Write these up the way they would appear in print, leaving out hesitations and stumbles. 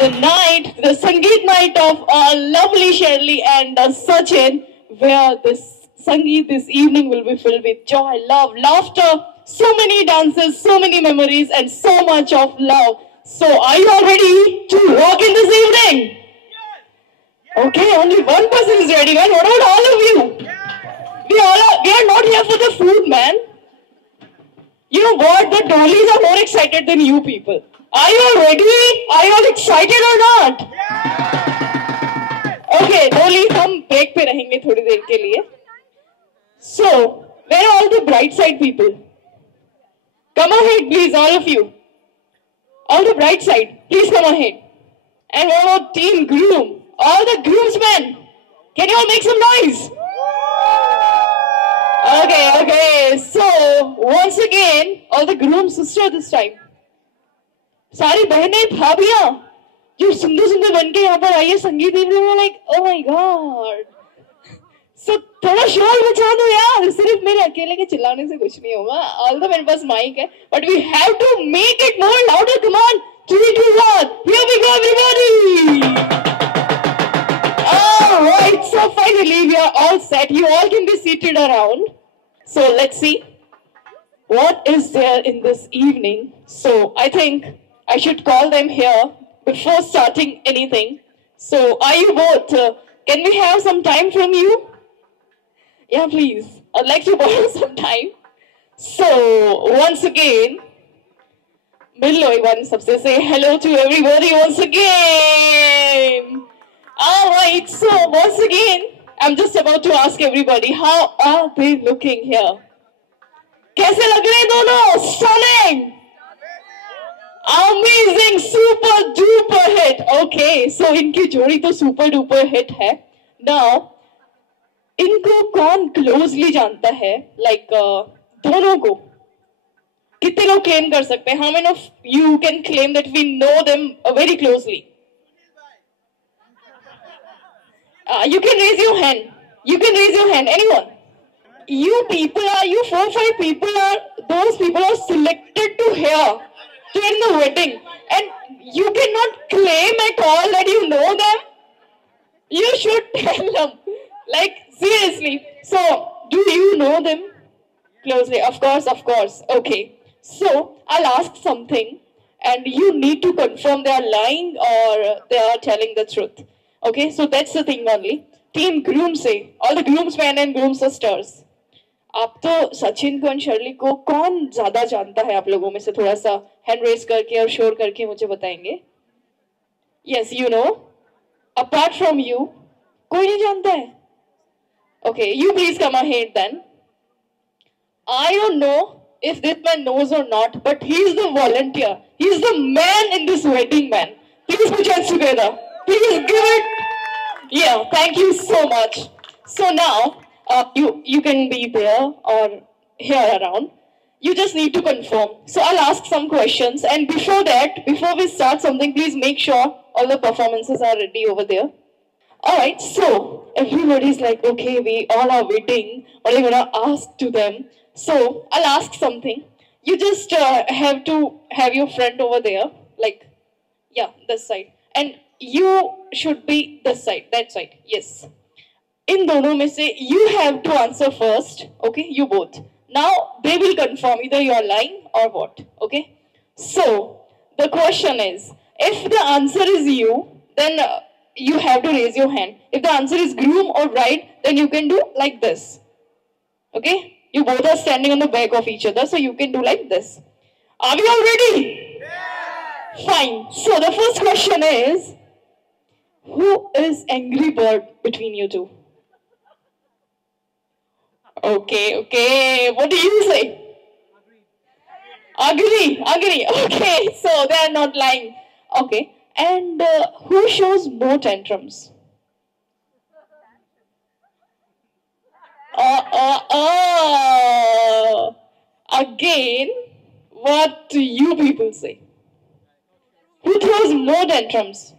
the night, the Sangeet night of lovely Shirley and Sachin, where this Sangeet this evening will be filled with joy, love, laughter, so many dances, so many memories, and so much of love. So, are you all ready to rock in this evening? Okay, only one person is ready, man. What about all of you? We are not here for the food, man. You know what? The dollies are more excited than you people. Are you all ready? Are you all excited or not? Okay, dollies हम break पे रहेंगे थोड़ी देर के लिए. So, where are all the bright side people? Come ahead, please, all of you. All the bright side, please come ahead. And what about team groom? All the groomsmen, can you all make some noise? Okay. So, once again, all the groom sister this time. सारी बहनें भाभियां जो सुंदर बन के यहाँ पर आई है संगीत इवनिंग में, like oh my god. So थोड़ा शोर मचा दो यार, सिर्फ मेरे अकेले के चिल्लाने से कुछ नहीं होगा. Although मेरे पास माइक है, but we have to make it more louder. Come on, 3, 2, 1, here we go, everybody. All right, so finally we are all set. You all can be seated around. So let's see what is there in this evening. So I think I should call them here before starting anything. So are you both? Can we have some time from you? Yeah, please. I'd like to borrow some time. So once again, Millo, one सबसे say hello to everybody once again. All right. So once again, I'm just about to ask everybody, how are they looking here? कैसे लग रहे हैं दोनों? Stunning! Amazing! Super duper hit! Okay, so इनकी जोड़ी तो super duper hit है. Now, इनको कौन closely जानता है? Like, दोनों को. कितने लोग claim कर सकते हैं? How many of you can claim that we know them very closely? You can raise your hand. You can raise your hand. Anyone? You 4-5 people those people are selected to here, to in the wedding. And you cannot claim at all that you know them. You should tell them. Like, seriously. So, do you know them closely? Of course. Okay. So, I'll ask something and you need to confirm they are lying or they are telling the truth. Okay, so that's the thing only. Team groom से, all the groomsmen and groom sisters. आप तो सचिन को और Shirley को कौन ज़्यादा जानता है आप लोगों में से? थोड़ा सा हैंड रेज करके और शोर करके मुझे बताएंगे. Yes, you know. Apart from you, कोई नहीं जानता है? Okay, you please come ahead then. I don't know if this man knows or not, but he is the volunteer. He is the man in this wedding, man. Please put your hands together. Please give it. Yeah, thank you so much. So now, you can be there or here around. You just need to confirm. So I'll ask some questions. And before that, before we start something, please make sure all the performances are ready over there. Alright, so everybody's like, okay, we all are waiting. What are you going to ask to them? So I'll ask something. You just have to have your friend over there. Like, yeah, this side. And you should be this side, that side. Yes. In दोनों में से you have to answer first. Okay, you both. Now they will confirm either you are lying or what. Okay. So the question is, if the answer is you, then you have to raise your hand. If the answer is groom or bride, then you can do like this. Okay. You both are standing on the back of each other, so you can do like this. Are we all ready? Yeah. Fine. So the first question is, who is angry bird between you two? Okay. What do you say? Agree. Okay, so they are not lying. Okay. And who shows more tantrums? Again, what do you people say? Who throws more tantrums?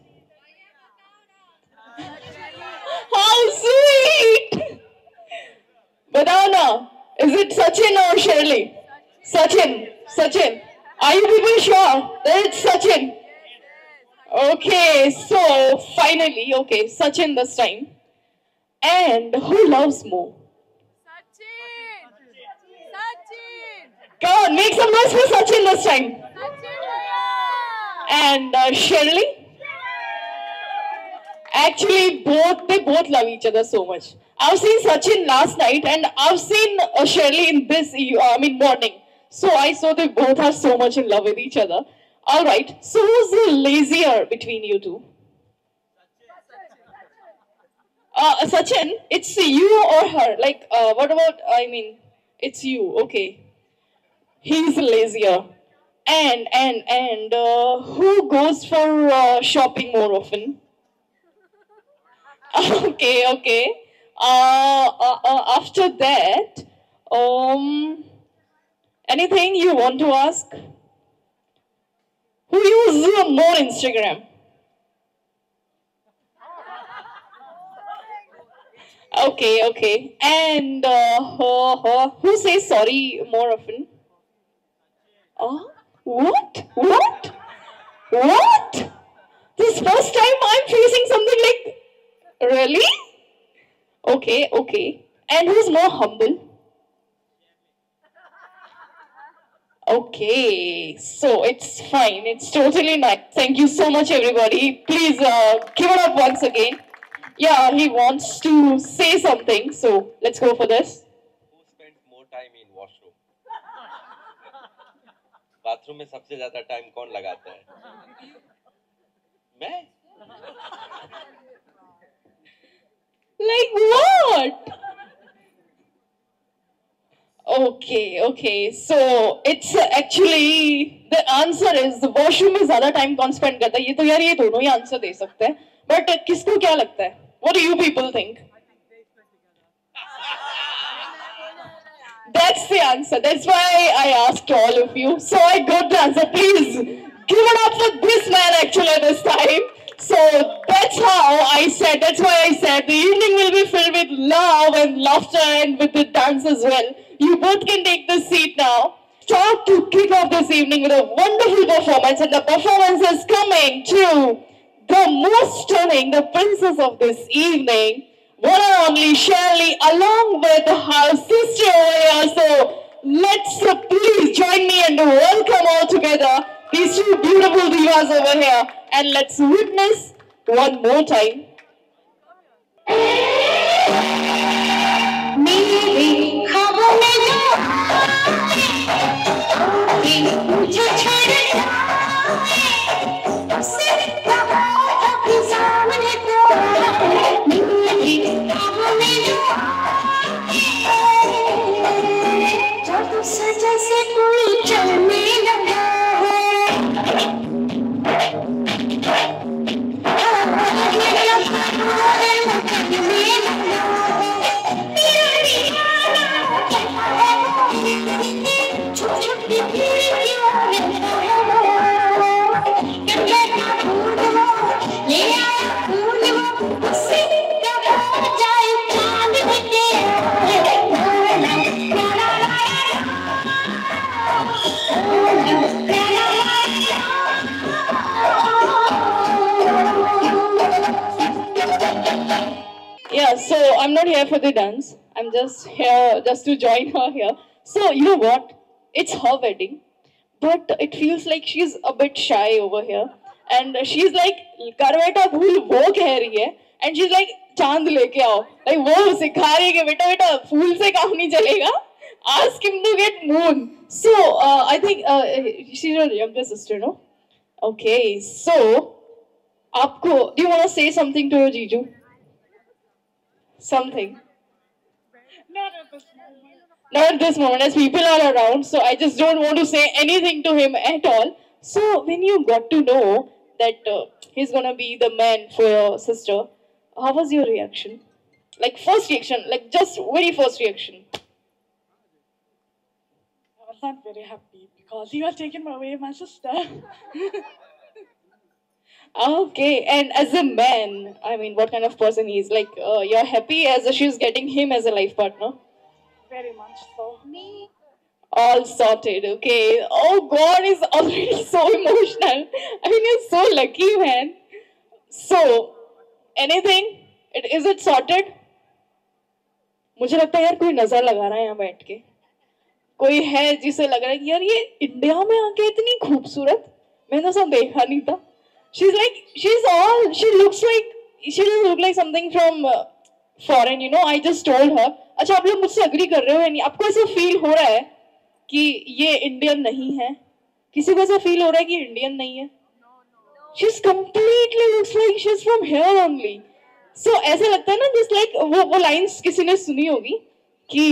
How sweet! Badana, is it Sachin or Shirley? Sachin. Are you people sure that it's Sachin? Okay, so finally, okay, Sachin this time. And who loves more? Sachin! Sachin! Come on, make some noise for Sachin this time. Sachin! And Shirley? Actually, they both love each other so much. I've seen Sachin last night, and I've seen Shirley in this, morning. So I saw they both are so much in love with each other. All right. So who's the lazier between you two? Sachin, it's you or her? Like, what about? It's you. Okay. He's lazier. And who goes for shopping more often? Okay, okay. After that, um, anything you want to ask? Who uses more Instagram? Okay, okay. And who says sorry more often? What? What? What? This first time I'm facing something like, really? Okay, okay. And who's more humble? Okay, so it's fine. It's totally nice. Thank you so much, everybody. Please give it up once again. Yeah, he wants to say something, so let's go for this. Who spends more time in washroom? Bathroom में सबसे ज्यादा time कौन लगाता है? मैं? Like what? Okay, okay. So it's actually the answer is the washroom में ज़्यादा time कौन spend करता है? ये तो यार ये दोनों ही answer दे सकते हैं. But किसको क्या लगता है? What do you people think? That's the answer. That's why I asked all of you. So I got the answer. Please give it up for this man actually this time. So that's how I said, that's why I said the evening will be filled with love and laughter and with the dance as well. You both can take the seat now. Start to kick off this evening with a wonderful performance, and the performance is coming to the most stunning, the princess of this evening, one and only Shirley, along with her sister over here. So let's please join me and welcome all together these two beautiful divas over here, and let's witness one more time. सजा से कोई चलने लगा Yeah, so I'm not here for the dance. I'm just here just to join her here. So you know what? It's her wedding, but it feels like she's a bit shy over here. And she's like, "Karveta bhool wo keh rahi hai," and she's like, "Chand leke aao." Like wo sikha rahi hai कि बेटा फूल से काम नहीं चलेगा. Ask him to get moon. So I think she's your younger sister, no? Okay, so आपको do you want to say something to your Jiju? Something. Not at this moment. Not at this moment, as people are around, so I just don't want to say anything to him at all. So when you got to know that he's gonna be the man for your sister, how was your reaction? Like first reaction, like just very first reaction. I was not very happy because you have taken away my sister. Okay, and as a man, I mean, what kind of person he is? Like, you're happy as she's getting him as a life partner. Very much so. All sorted, okay. Oh God, is already so emotional. I mean, you're so lucky, man. So, anything? Is it sorted? मुझे लगता है यार कोई नजर लगा रहा है यहाँ बैठ के. कोई है जिसे लग रहा है कि यार ये इंडिया में आके इतनी खूबसूरत, मैंने तो सब देखा नहीं था. She looks like, she doesn't look like something from foreign, you know. I just told her. अच्छा, आप लोग मुझसे अग्री कर रहे हो या नहीं? आपको ऐसा फील हो रहा है कि ये इंडियन नहीं है? किसी को ऐसा फील हो रहा है कि इंडियन नहीं है? She's completely looks like she's from here only. So ऐसा लगता है ना, just like वो लाइन्स किसी ने सुनी होगी कि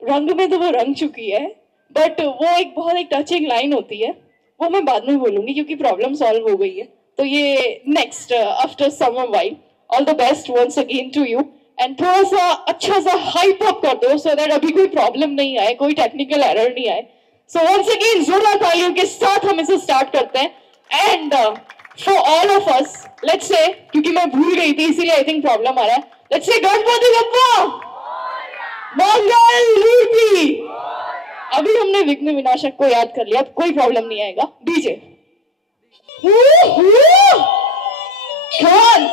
रंग में तो वो रंग चुकी है, बट वो बहुत एक टचिंग लाइन होती है, वो मैं बाद में बोलूंगी क्योंकि प्रॉब्लम सॉल्व हो गई है. तो ये next after summer while. All the best once again to you. And थोड़ा सा अच्छा सा हाइप अप कर दो सो दैट अभी कोई प्रॉब्लम नहीं आए, कोई टेक्निकल एरर नहीं आए. सो वंस अगेन जोरदार तालियों के साथ हम इसे स्टार्ट करते हैं. And for all of us, let's say, क्योंकि मैं भूल गई थी इसीलिए आई थिंक प्रॉब्लम आ रहा है. लेट्स से गणपति बप्पा मंगल मूर्ति. अभी हमने विघ्न विनाशक को याद कर लिया, अब कोई प्रॉब्लम नहीं आएगा. डीजे कौन?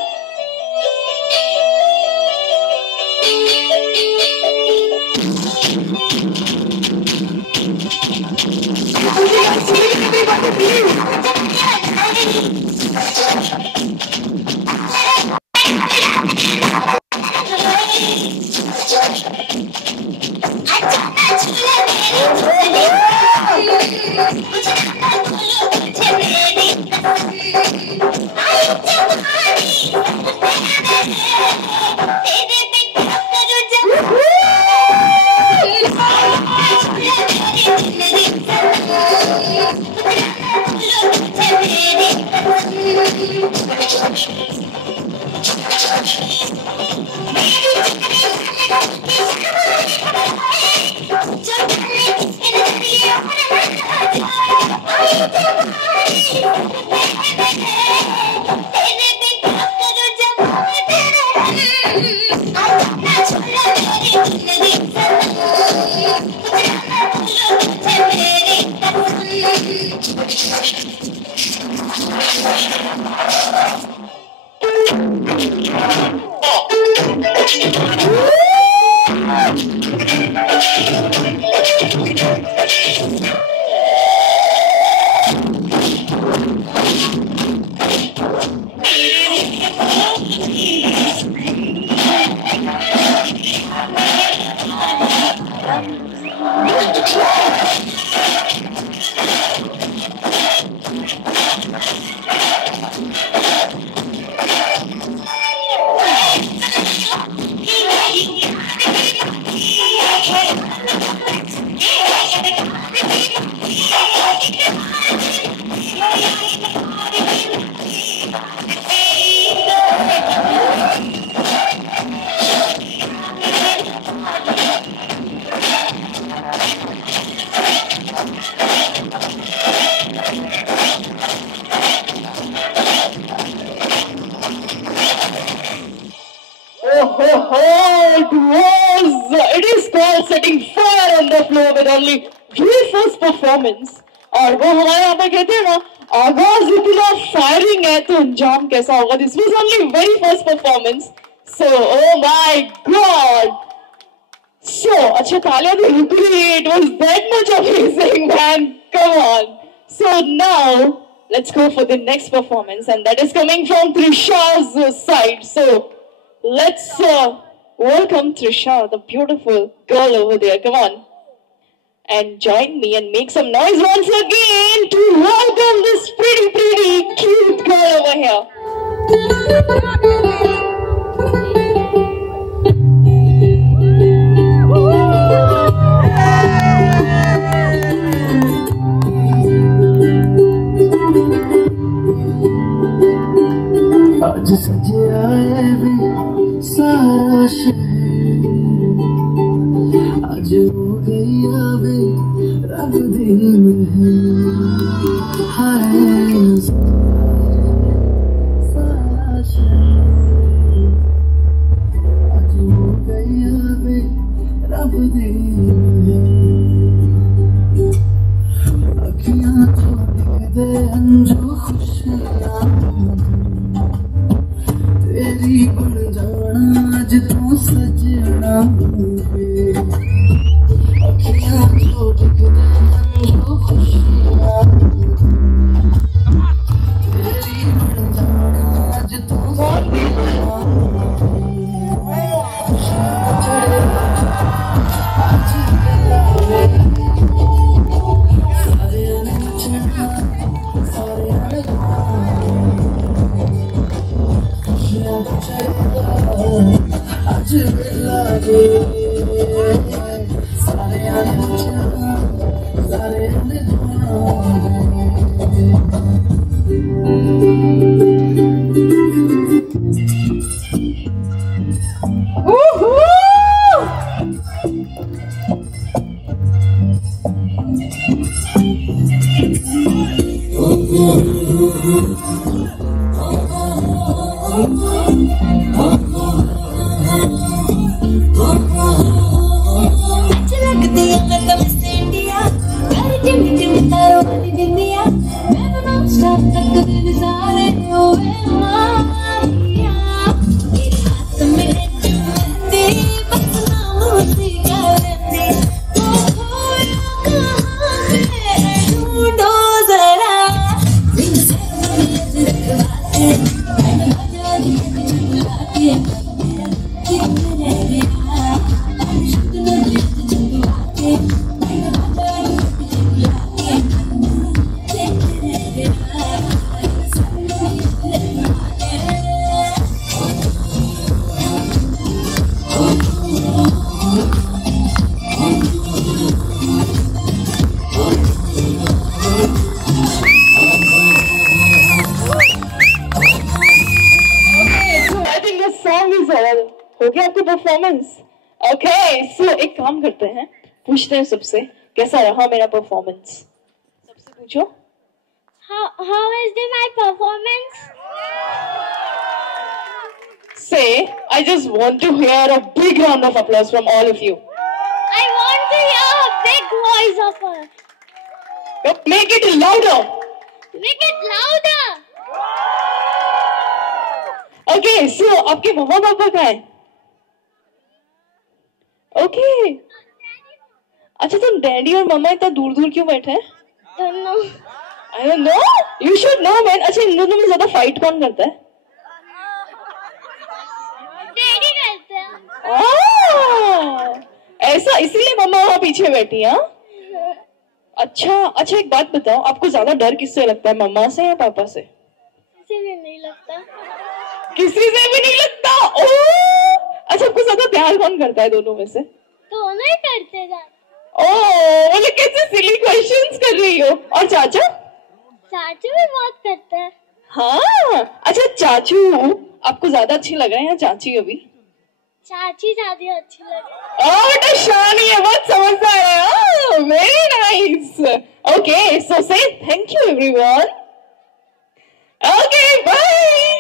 It is called setting fire on the floor with only very first performance. और वो हमारे यहाँ पे कहते हैं ना, आगाज इतना फायरिंग है तो अंजाम कैसा होगा. This was only very first performance. So, oh my God. So, अच्छा तालियां तो रुक रही. It was that much amazing, man. Come on. So now, let's go for the next performance, and that is coming from Trisha's side. So, let's welcome Trisha, the beautiful girl over there. Come on. And join me and make some noise once again to welcome this pretty, cute girl over here. आज सजिया भी सारा शहर, आज हो गई आवे रब दी मेहर. हाय सारा शहर, आज हो गई आवे रब दी मेहर. कुछ लागे सारे आने चला सारे आने हो गया आपका परफॉर्मेंस? ओके, सो एक काम करते हैं, पूछते हैं सबसे कैसा रहा मेरा परफॉर्मेंस। सबसे पूछो। How is my performance? Say, I just want to hear a big round of applause from all of you. I want to hear a big voice of her. Make it louder. Make it louder. Okay, so आपके मम्मा पापा कहाँ हैं? Okay. अच्छा, तुम daddy और मम्मा इतना दूर दूर क्यों बैठे हैं? Don't know. I don't know. You should know, man. अच्छा, इन दोनों में ज्यादा फाइट कौन करता है? Daddy करते हैं। ऐसा इसीलिए मम्मा वहाँ पीछे बैठी है? अच्छा, एक बात बताओ, आपको ज्यादा डर किससे लगता है, मम्मा से या पापा से? किसी से नहीं लगता। किसी से भी नहीं लगता? अच्छा, आपको ज्यादा प्यार कौन करता है दोनों में से? दोनों ही करते हैं। बोले कैसे सिली क्वेश्चंस कर रही हो। और चाचा? चाचू भी बहुत करते हैं। हाँ, अच्छा, चाचू आपको ज्यादा अच्छी लग रहे हैं या चाची? अभी चाची ज्यादा अच्छी लगी। बेटा शानी है, बहुत समझदार है। Very nice. Okay, so say thank you everyone. Okay, bye.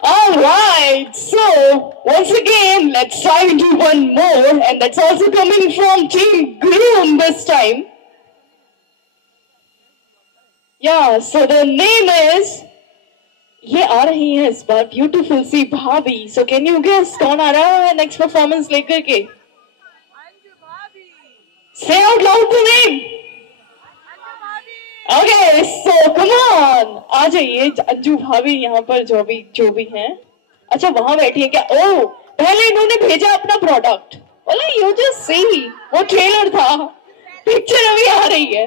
All right, so once again, let's dive into one more, and that's also coming from Team Groom this time. Yeah, so the name is, ये आ रही है इस बार beautiful सी भाभी। So can you guess कौन आ रहा है next performance लेकर के? Say out loud the name. Okay, so come on, आ जाइए अंजू भाभी यहाँ पर जो भी हैं। अच्छा, वहां बैठी है क्या? ओह, पहले इन्होंने भेजा अपना प्रोडक्ट। बोला यू जस्ट सी, वो ट्रेलर था, पिक्चर अभी आ रही है।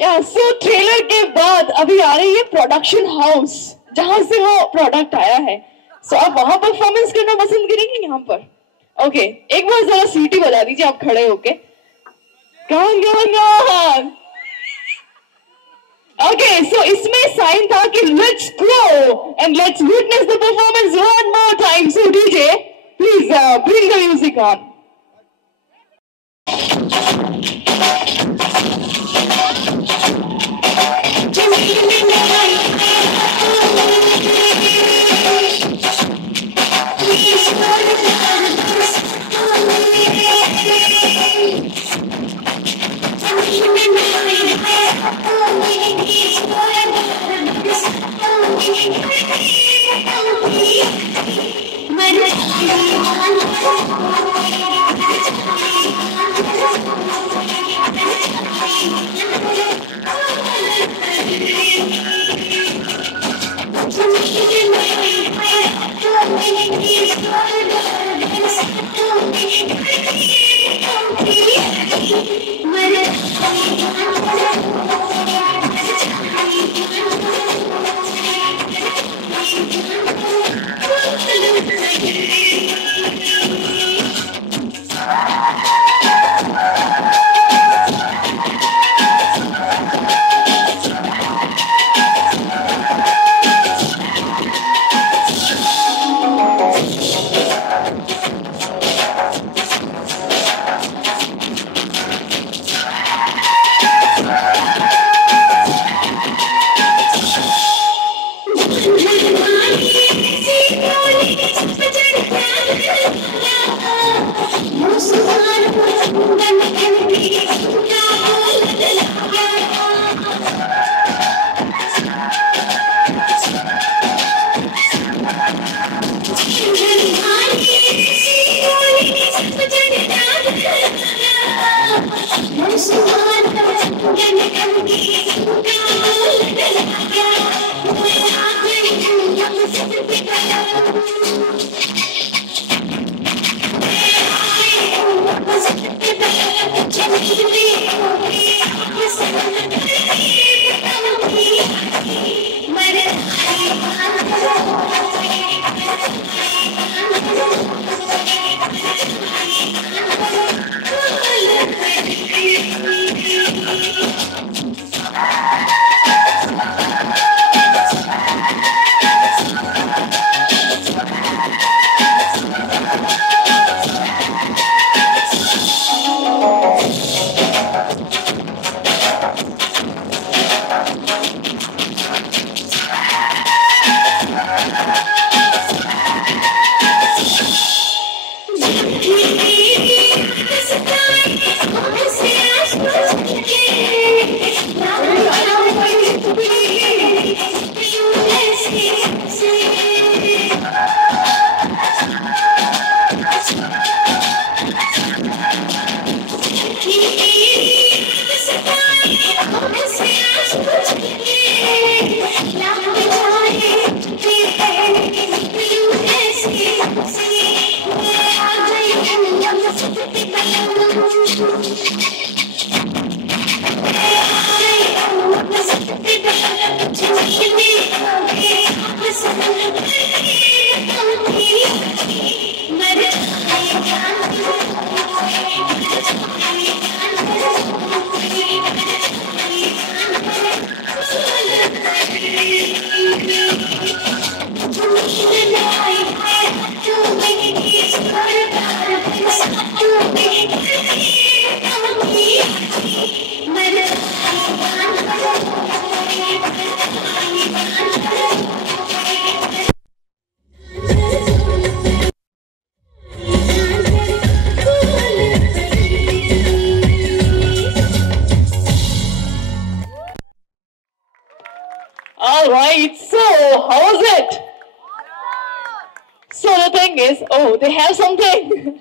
या सो ट्रेलर के बाद अभी आ रही है प्रोडक्शन हाउस जहां से वो प्रोडक्ट आया है। सो आप वहां परफॉर्मेंस करना पसंद करेंगे यहाँ पर? ओके, एक बार जरा सीटी बजा दीजिए आप खड़े होके। कौन? ओके, सो इसमें साइन था कि let's go and let's witness the performance one more time. So DJ please bring the music on. All right, so how was it? So the thing is, oh, they have something.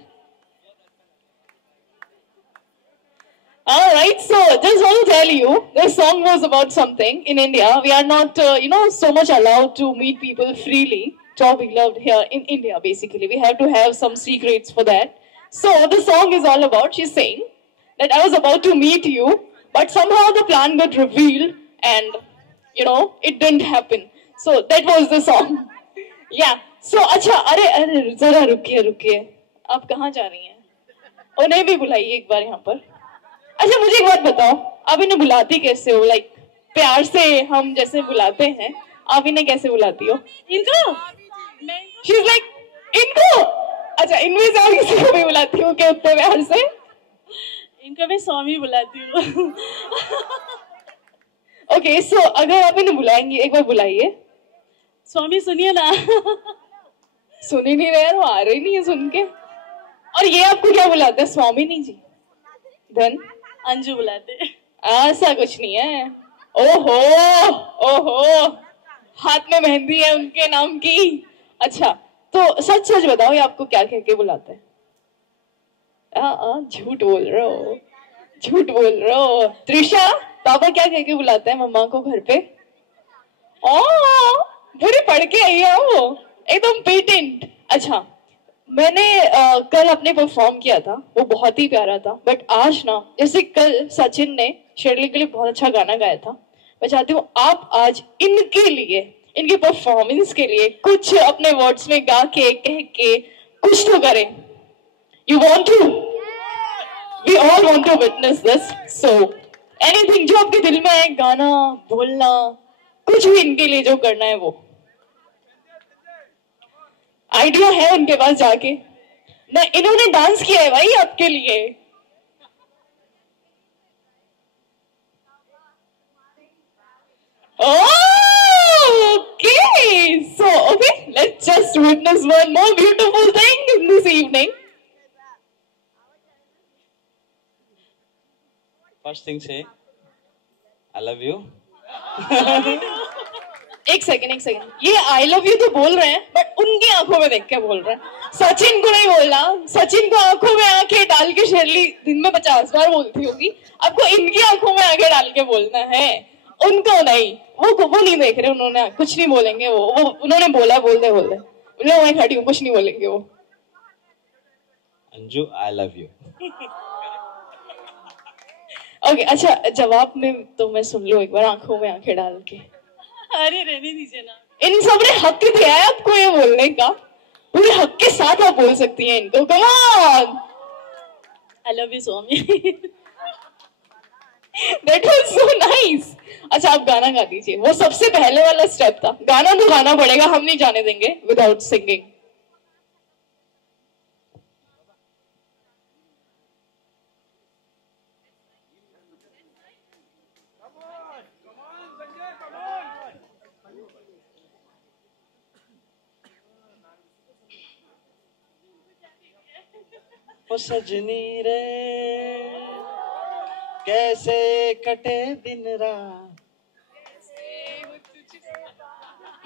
All right, so just want to tell you, this song was about something. In India, we are not, so much allowed to meet people freely. Job we loved here in India, basically. We have to have some secrets for that. So the song is all about, she's saying that I was about to meet you, but somehow the plan got revealed and, it didn't happen. So that was the song. Yeah. So, अच्छा, अरे जरा रुकिए आप कहाँ जा रही हैं? उन्हें भी बुलाइए एक बार यहाँ पर. अच्छा, मुझे एक बात बताओ, आप इन्हें बुलाती कैसे हो? लाइक प्यार से हम जैसे बुलाते हैं, आप इन्हें कैसे बुलाती हो? इनको She's like, इनको? अच्छा, इनमें से आप किसी को भी बुलाती हो क्या उतने प्यार से? इनको मैं स्वामी बुलाती हूँ. ओके, सो अगर आप इन्हें बुलाएंगी, एक बार बुलाइए. स्वामी सुनिए ना. सुन ही नहीं रहे, वो आ रही नहीं है सुन के. और ये आपको क्या बुलाते हैं? स्वामिनी जी. देन अंजू बुलाते. ऐसा कुछ नहीं है. ओहो, हाथ में मेहंदी है उनके नाम की. अच्छा, तो सच बताओ, ये आपको क्या कह के बुलाते हैं? झूठ बोल रहे हो. त्रिशा, पापा क्या कह के बुलाते हैं मम्मा को घर पे? पूरी पढ़ के आई है वो, एकदम पेटेंट. अच्छा, मैंने कल अपने परफॉर्म किया था, वो बहुत ही प्यारा था. बट आज ना, जैसे कल सचिन ने शेरली के लिए बहुत अच्छा गाना गाया था, मैं चाहती हूँ आप आज इनके लिए, इनके परफॉर्मेंस के लिए कुछ अपने वर्ड्स में गा के, कह के कुछ तो करें. You want to? We all want to witness this. So anything जो आपके दिल में है, गाना, बोलना, कुछ भी इनके लिए जो करना है वो. आइडिया है उनके पास जाके ना. इन्होंने डांस किया है भाई आपके लिए. Okay, so okay, let's just witness one more beautiful thing in this evening. First thing say, I love you. एक सेकंड, ये आई लव यू तो बोल रहे हैं, बट उनकी आंखों में देख के बोल रहे हैं. सचिन को नहीं बोलना. सचिन को आंखों में आंखें डाल के शेरली दिन में 50 बार बोलती होगी. आपको इनकी आंखों में आंखें डाल के बोलना है, उनको नहीं. वो नहीं देख रहे, उन्होंने कुछ नहीं बोलेंगे. वो उन्होंने बोला, बोल दे. मैं खड़ी हूँ, कुछ नहीं बोलेंगे वो. Anju, I love you. Okay, अच्छा, जवाब में तो मैं सुन लूं एक बार आंखों में आंखें डाल के. अरे रहने दीजिए ना. इन सब ने हक दिया है आपको ये बोलने का. पूरे हक के साथ आप बोल सकती हैं इनको. Come on. I love you Swami. That was so nice. अच्छा, आप गाना गा दीजिए. वो सबसे पहले वाला स्टेप था. गाना तो गाना पड़ेगा, हम नहीं जाने देंगे विदाउट सिंगिंग. ओ सजनी रे कैसे कटे दिन रात.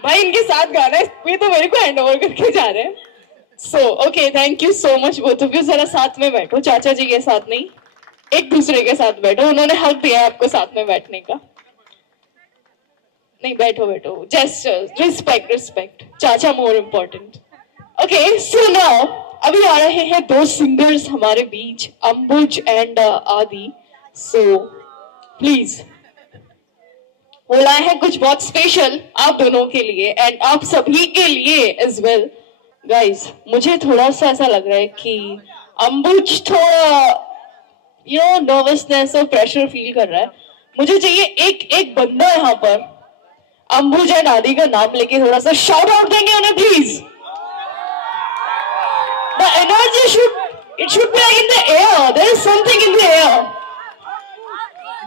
भाई इनके साथ गाना है, ये तो मेरे को हैंड ओवर करके जा रहे हैं. So okay, thank you so much both of you. जरा साथ में बैठो, चाचा जी के साथ नहीं. एक दूसरे के साथ बैठो। उन्होंने हक दिया है आपको साथ में बैठने का। नहीं, बैठो बैठो। Gestures, respect respect. चाचा more important. Okay, so now अभी आ रहे हैं दो सिंगर्स हमारे बीच, अंबुज एंड आदि। सो प्लीज, वो लाए हैं कुछ बहुत स्पेशल आप दोनों के लिए एंड आप सभी के लिए एज वेल। गाइस, मुझे थोड़ा सा ऐसा लग रहा है कि अंबुज थोड़ा नर्वसनेस और प्रेशर फील कर रहा है। मुझे चाहिए एक एक बंदा यहाँ पर अंबुज एंड आदि का नाम लेके थोड़ा सा शाउट आउट देंगे उन्हें, please. The energy should be like in the air. There is something in the air.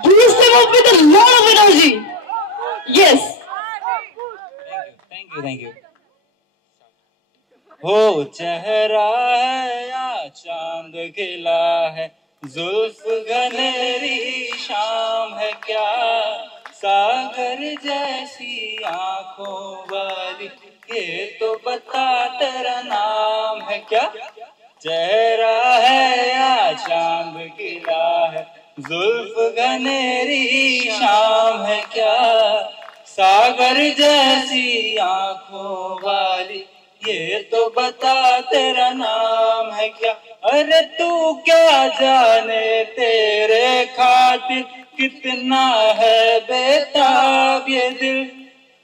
Boost them up with a lot of energy. Yes. Thank you. हो चेहरा है या चांद खिला है, जुल्फ घनेरी शाम है क्या, सागर जैसी आंखों वाली, ये तो बता तेरा नाम है क्या। चेहरा है या चांद खिला है, जुल्फ घनेरी शाम है क्या, सागर जैसी आंखों वाली, ये तो बता तेरा नाम है क्या। अरे तू क्या जाने तेरे खातिर कितना है बेताब ये दिल,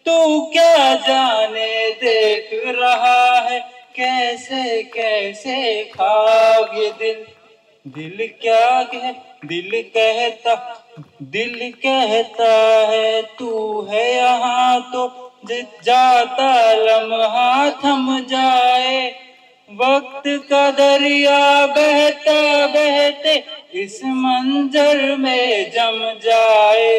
तू क्या जाने देख रहा है कैसे कैसे ख्वाब ये दिल। दिल क्या कहे, दिल कहता है तू है यहाँ तो जाता लम्हा थम जाए, वक्त का दरिया बहता बहते इस मंजर में जम जाए।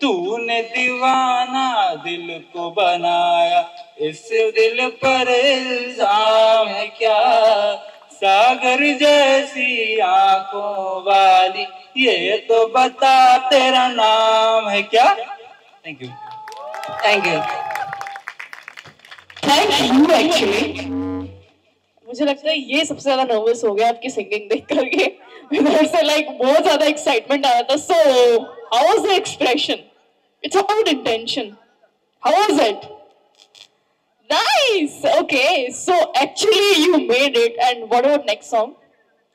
तूने दीवाना दिल को बनाया, इस दिल पर इल्जाम है क्या, सागर जैसी आंखों वाली, ये तो बता तेरा नाम है क्या। Thank you. एक्चुअली मुझे लगता है ये सबसे ज्यादा नर्वस हो गया आपकी सिंगिंग देख करके। इधर से लाइक बहुत ज्यादा एक्साइटमेंट आ रहा था। So how was the expression? It's about intention. How was it? Nice. Okay, so actually you made it. And what about next song?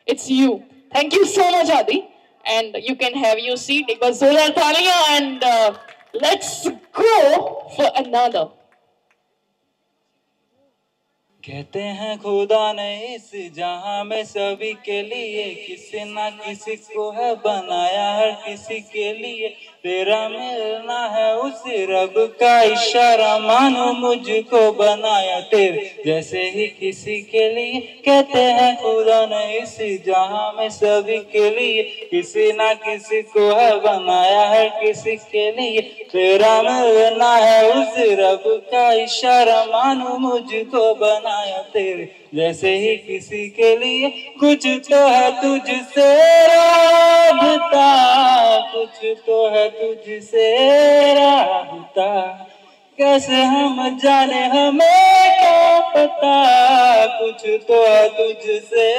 It's you. Thank you so much, Adi. And you can have your seat. It was Zola Thalia, and let's go for another. कहते हैं खुदा ने इस जहां में सभी के लिए किसी ना किसी को है बनाया, हर किसी के लिए तेरा मिलना है उस रब का इशारा, मानो मुझको बनाया तेरे जैसे ही किसी के लिए। कहते हैं खुदा ने इस जहां में सभी के लिए किसी ना किसी को है बनाया, हर किसी के लिए तेरा मिलना है उस रब का इशारा, मानो मुझको बनाया तेरे जैसे ही किसी के लिए। कुछ तो है तुझसे राबता, कुछ तो है तुझसे राबता, कैसे हम जाने हमें क्या पता, कुछ तो है तुझसे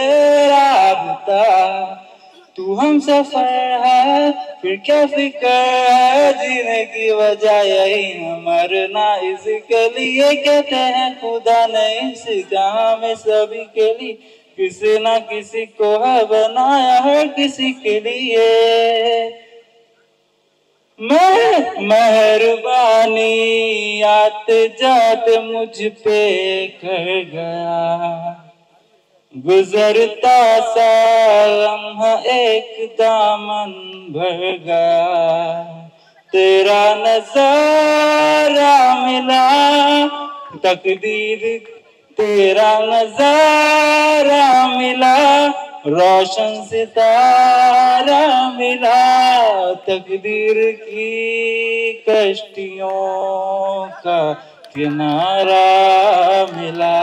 राबता। तू हम सफर है फिर क्या फिक्र है, जीने की वजह यही न मरना इसके लिए। कहते हैं खुदा ने इस जहां में सभी के लिए किसी ना किसी को है बनाया, हर किसी के लिए। मैं मेहरबानी आते जाते मुझ पे कर गया, गुजरता सा लम्हा एक दामन भर गया, तेरा नजारा मिला तकदीर, तेरा नजारा मिला रोशन सितारा मिला, तकदीर की कश्तियों का किनारा मिला।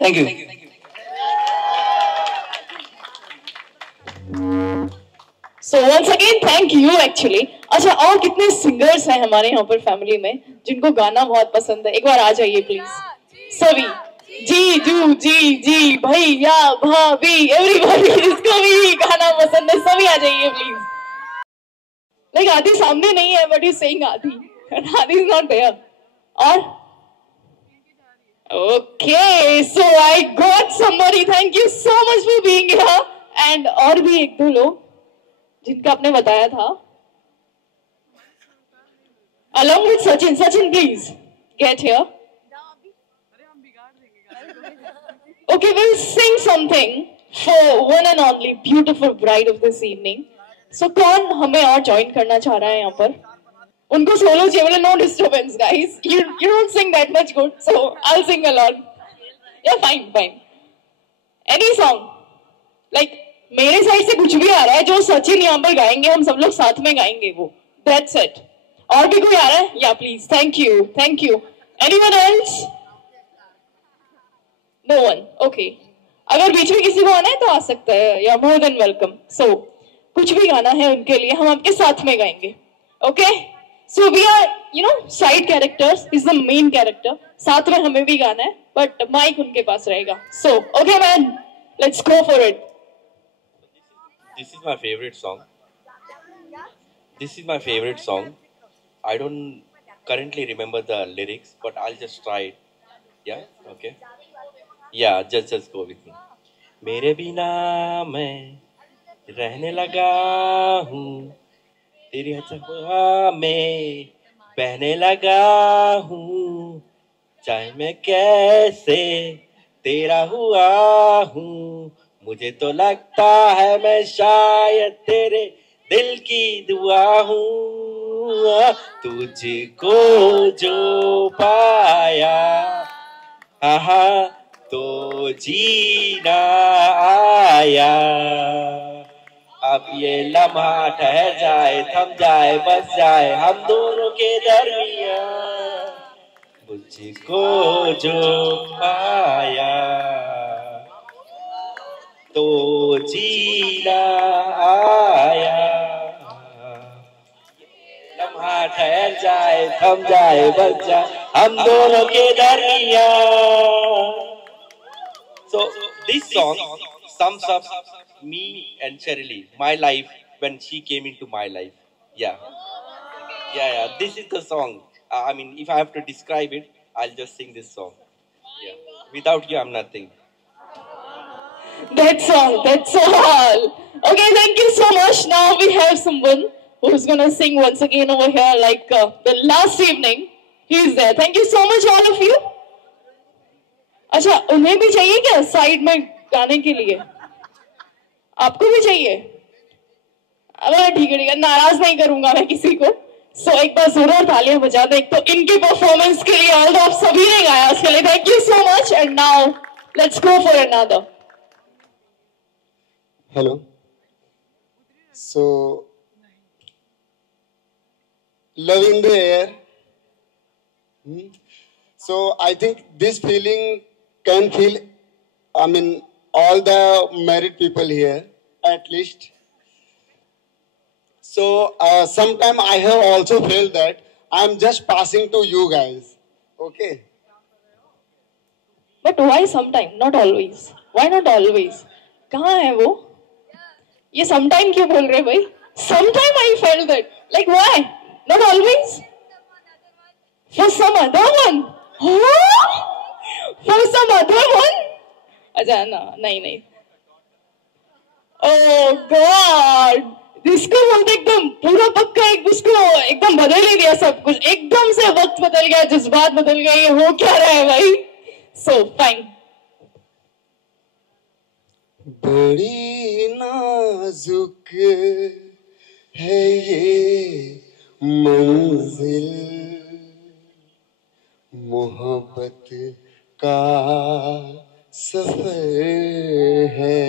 Thank you. So once again thank you actually. अच्छा, और कितने सिंगर्स हैं हमारे यहाँ पर फैमिली में जिनको गाना बहुत पसंद है? एक बार आ जाइए प्लीज सभी। जीजू जी जी भैया भाभी एवरीबॉडी जिसको भी गाना पसंद है सभी आ जाइए प्लीज. लाइक आदि सामने नहीं है बट इज सेइंग आदि and आदि इज नॉट देयर. और okay, so I got somebody. Thank you so much for being here. And और भी एक दो लोग जिनका आपने बताया था. Along with Sachin. Sachin, please get here. Okay, we'll sing something for one and only beautiful bride of this evening. So कौन हमें और join करना चाह रहा है यहाँ पर? उनको सोलो चाहिए बोले no disturbance guys. You don't sing that much good, so I'll sing along. Yeah, fine. Any song. Like मेरे साइड से कुछ भी आ रहा है जो सचिन यहाँ पर गाएंगे हम सब लोग साथ में गाएंगे वो. That's it. और भी कोई आ रहा है? Yeah, please. Thank you. Anyone else? No one. Okay. अगर बीच में किसी को आना है तो आ सकता है. Yeah, more than welcome. So कुछ भी गाना है उनके लिए हम आपके साथ में गाएंगे. Okay? So we are, side characters. He's the main character. साथ में हमें भी गाना है, but mic उनके पास रहेगा. So, okay man, let's go for it. This is my favorite song. I don't currently remember the lyrics, but I'll just try it. Yeah, okay. Yeah, just go with me. मेरे बिना मैं रहने लगा हूँ. तेरी हवा में बहने लगा हूँ. चाहे मैं कैसे तेरा हुआ हूँ. मुझे तो लगता है मैं शायद तेरे दिल की दुआ हूँ. तुझको जो पाया तो जीना आया. अब ये लम्हा ठहर जाए, थम जाए, बस जाए हम दोनों के दरमियां. मुझको जो पाया तो जीना आया. लम्हा ठहर जाए, थम जाए, बस जाए हम दोनों के दरमियां. So this song sums up me and Shirley, my life when she came into my life. Yeah. This is the song. I mean, if I have to describe it, I'll just sing this song. Yeah. Without you, I'm nothing. That's all. Okay, thank you so much. Now we have someone who's gonna sing once again over here, like the last evening. He's there. Thank you so much, all of you. अच्छा, उन्हें भी चाहिए क्या side में गाने के लिए? आपको भी चाहिए? अब ठीक है, नाराज नहीं करूंगा मैं किसी को. सो एक बार जरूर तालियां बजा दें. तो इनके परफॉर्मेंस के लिए ऑल आप सभी ने गाया उसके लिए thank you so much. And now let's go for another. Hello. So, love in the air. So, I think this feeling can feel, all the married people here, at least. So, sometime I have also felt that I'm just passing to you guys. Okay? But why sometime? Not always. Why not always? कहाँ है वो? ये sometime क्यों बोल रहे भाई? Sometime I felt that. Like why? Not always. For some other one. Huh? For some other one? अच्छा ना नहीं. Oh God. इसको बोलते एकदम पूरा पक्का एक उसको एकदम बदल ही दिया सब कुछ. एकदम से वक्त बदल गया, जज्बात बदल गए. ये हो क्या रहा है भाई? So fine. बड़ी नाजुक है ये मंजिल, मोहब्बत का सफर है.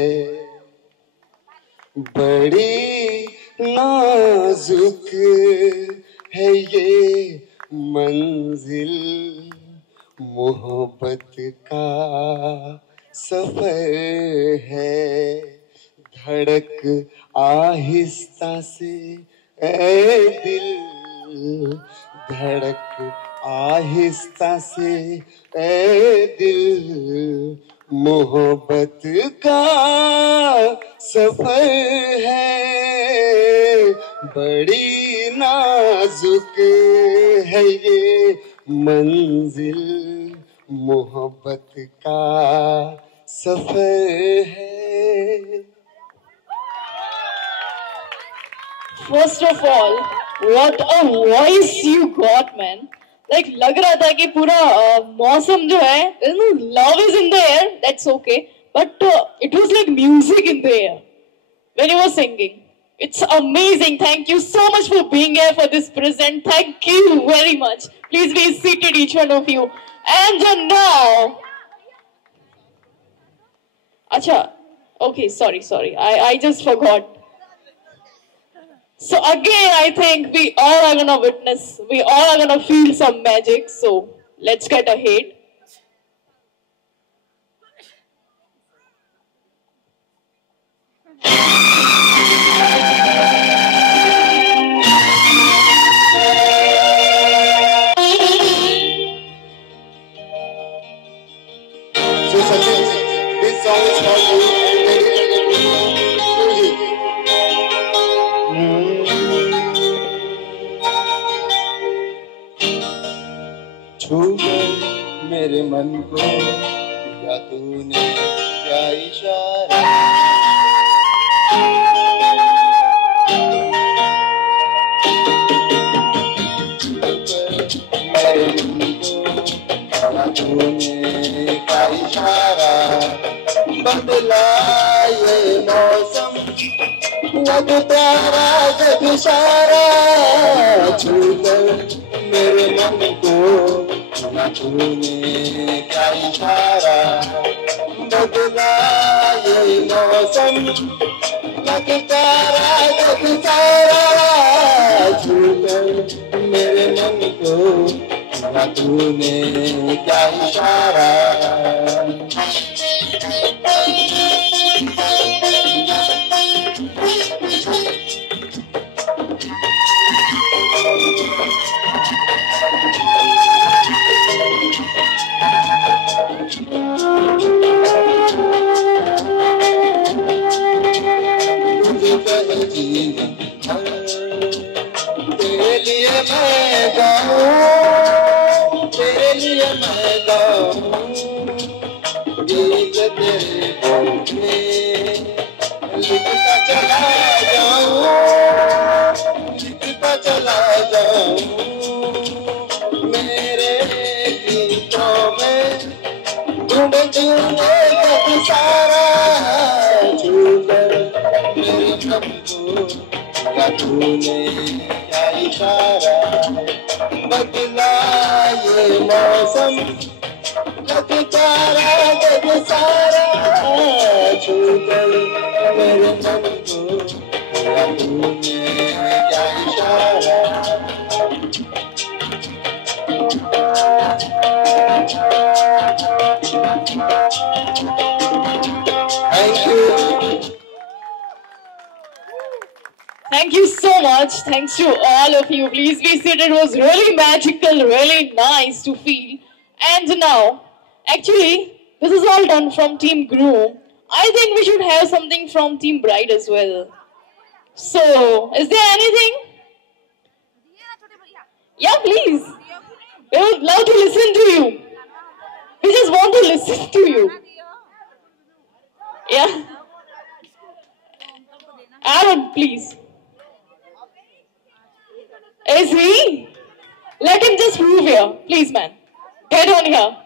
बड़ी नाजुक है ये मंजिल, मोहब्बत का सफर है. धड़क आहिस्ता से ए दिल, धड़क आहिस्ता से ए दिल मोहब्बत का सफर है, बड़ी नाजुक है ये मंजिल, मोहब्बत का सफर है। First of all, what a voice you got, man. Like लग रहा था कि पूरा मौसम जो है, love is in the air. That's okay, but it was like music in the air when you were singing. It's amazing. Thank you so much for being here for this present. Thank you very much. Please be seated, each one of you. And now, acha, okay, sorry. I just forgot. So again, I think we all are gonna witness, we all are gonna feel some magic. So let's get ahead. So Sachin, this song is for you and dedicated to you. छू गए मेरे मन को या तूने क्या इशारा, छू गए मेरे मन को या तूने क्या इशारा, बदला ये मौसम लग प्यारा जग सारा, छू गए मेरे मन को या तूने क्या इशारा, बदला ये मौसम लग प्यारा जग सारा, छू कर मेरे मन को या तूने क्या इशारा। तेरे लिए मैं गाऊं, तेरे लिए मैं गाऊं, गीत तेरे होठ में लिखता चला जाऊं, लिखता चला जाऊं, मेरे गीतों में ढूंढ दूंगे जग सारा, छू कर मेरे मन को या तूने क्या इशारा, बदला ये मौसम लग प्यारा जग सारा, छू कर मेरे मन को या तूने क्या इशारा। Thank you. Thank you so much. Thanks to all of you. Please be seated. It was really magical, really nice to feel. And now, actually, this is all done from Team Groom. I think we should have something from Team Bride as well. So, is there anything? Yeah, please. We would love to listen to you. We just want to listen to you. Yeah. Aaron, please. Is he? Let him just prove here. Please, man. Get on here.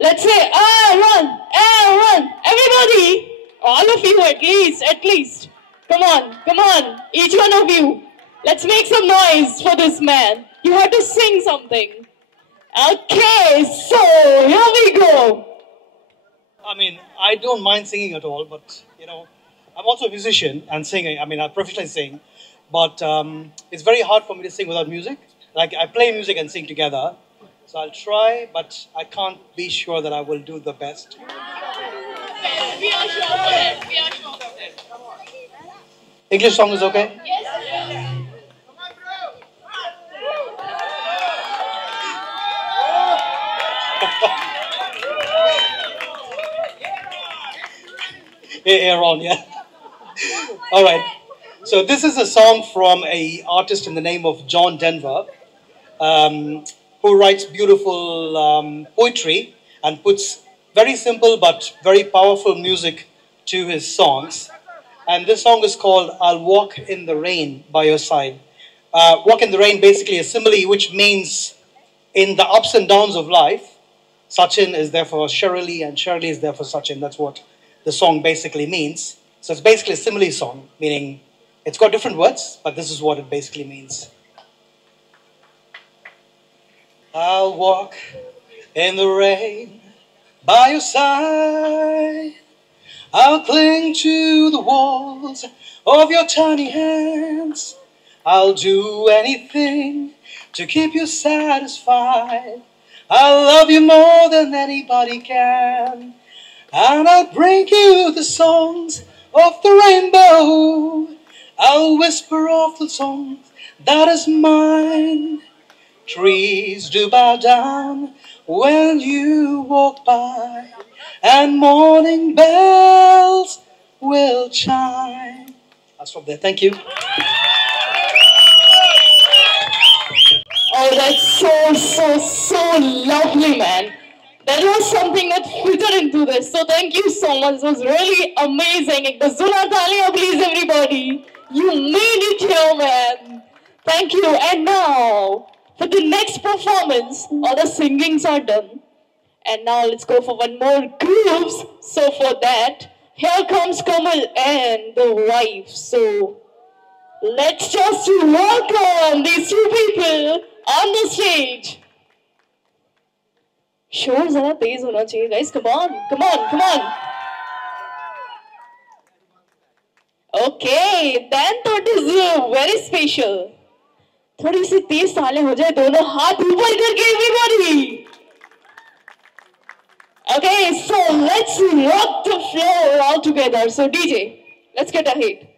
Let's say, Aaron, Aaron. Everybody. All of you at least. Come on. Each one of you. Let's make some noise for this man. You have to sing something. Okay, so here we go. I mean, I don't mind singing at all, but, you know, I'm also a musician and singing. I mean, I professionally sing, but it's very hard for me to sing without music. Like, I play music and sing together, so I'll try, but I can't be sure that I will do the best. We are sure for it. We are sure for it. English song is okay? Yes. Aaron, yeah. All right. So this is a song from a artist in the name of John Denver, who writes beautiful poetry and puts very simple but very powerful music to his songs. And this song is called "I'll Walk in the Rain by Your Side." Walk in the rain, basically a simile which means in the ups and downs of life, Sachin is there for Shirley and Shirley is there for Sachin. That's what the song basically means. So it's basically a simile song, meaning it's got different words, but this is what it basically means. I'll walk in the rain by your side. I'll cling to the walls of your tiny hands. I'll do anything to keep you satisfied. I'll love you more than anybody can. And I'll bring you the songs of the rainbow. I'll whisper of the song that is mine. Trees do bow down when you walk by, and morning bells will chime. I'll stop there. Thank you. Oh, that's so lovely, man. That was something that fitted into this. So thank you so much. It was really amazing. Ek Zula Talia, please, everybody. You made it here, man. Thank you. And now, for the next performance, all the singings are done. And now let's go for one more grooves. So for that, here comes Kamal and the wife. So let's just welcome these two people on the stage. शोर जरा तेज होना चाहिए guys. Come on. Okay, then that is very special. थोड़ी सी तेज तालियां हो जाए, दोनों हाथ ऊपर करके everybody. Okay, so let's rock the floor all together. So DJ, let's get a hit.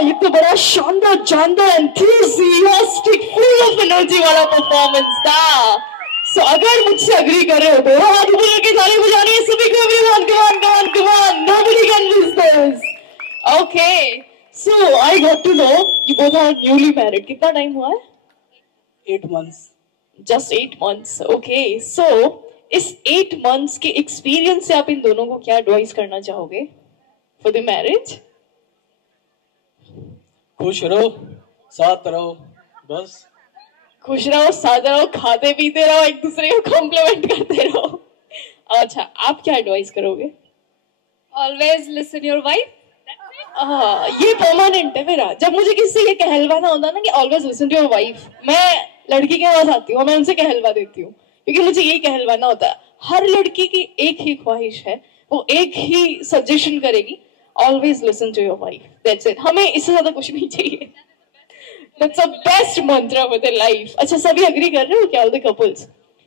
ये तो बड़ा शानदार जानदार enthusiastic full of energy वाला परफॉर्मेंस था। So अगर मुझसे अग्री कर रहे हो तो हाथ ऊपर करके ताली बजानी है सभी को। Everyone, come on, come on, come on. Nobody can miss this. Okay. So I got to know you both are newly married. कितना टाइम हुआ है? 8 months. Just 8 months. Okay. So इस 8 months के एक्सपीरियंस से आप इन दोनों को क्या एडवाइस करना चाहोगे for the marriage? खुश रहो, साथ रहो, बस। खुश रहो, साथ रहो, खाते पीते रहो, एक दूसरे को कॉम्प्लीमेंट करते रहो। अच्छा, आप क्या एडवाइस करोगे? Always listen your wife. ये परमानेंट है मेरा। जब मुझे किसी से ये कहलवाना होता है ना कि always listen to your wife, मैं लड़की के पास आती हूँ, मैं उनसे कहलवा देती हूँ, क्योंकि मुझे यही कहलवाना होता है। हर लड़की की एक ही ख्वाहिश है, वो एक ही सजेशन करेगी, always listen to your wife. That's it. हमें इससे ज्यादा कुछ नहीं चाहिए। That's a best mantra for the life. अच्छा, सभी अग्री कर रहे हो क्या? ऑल द कपल्स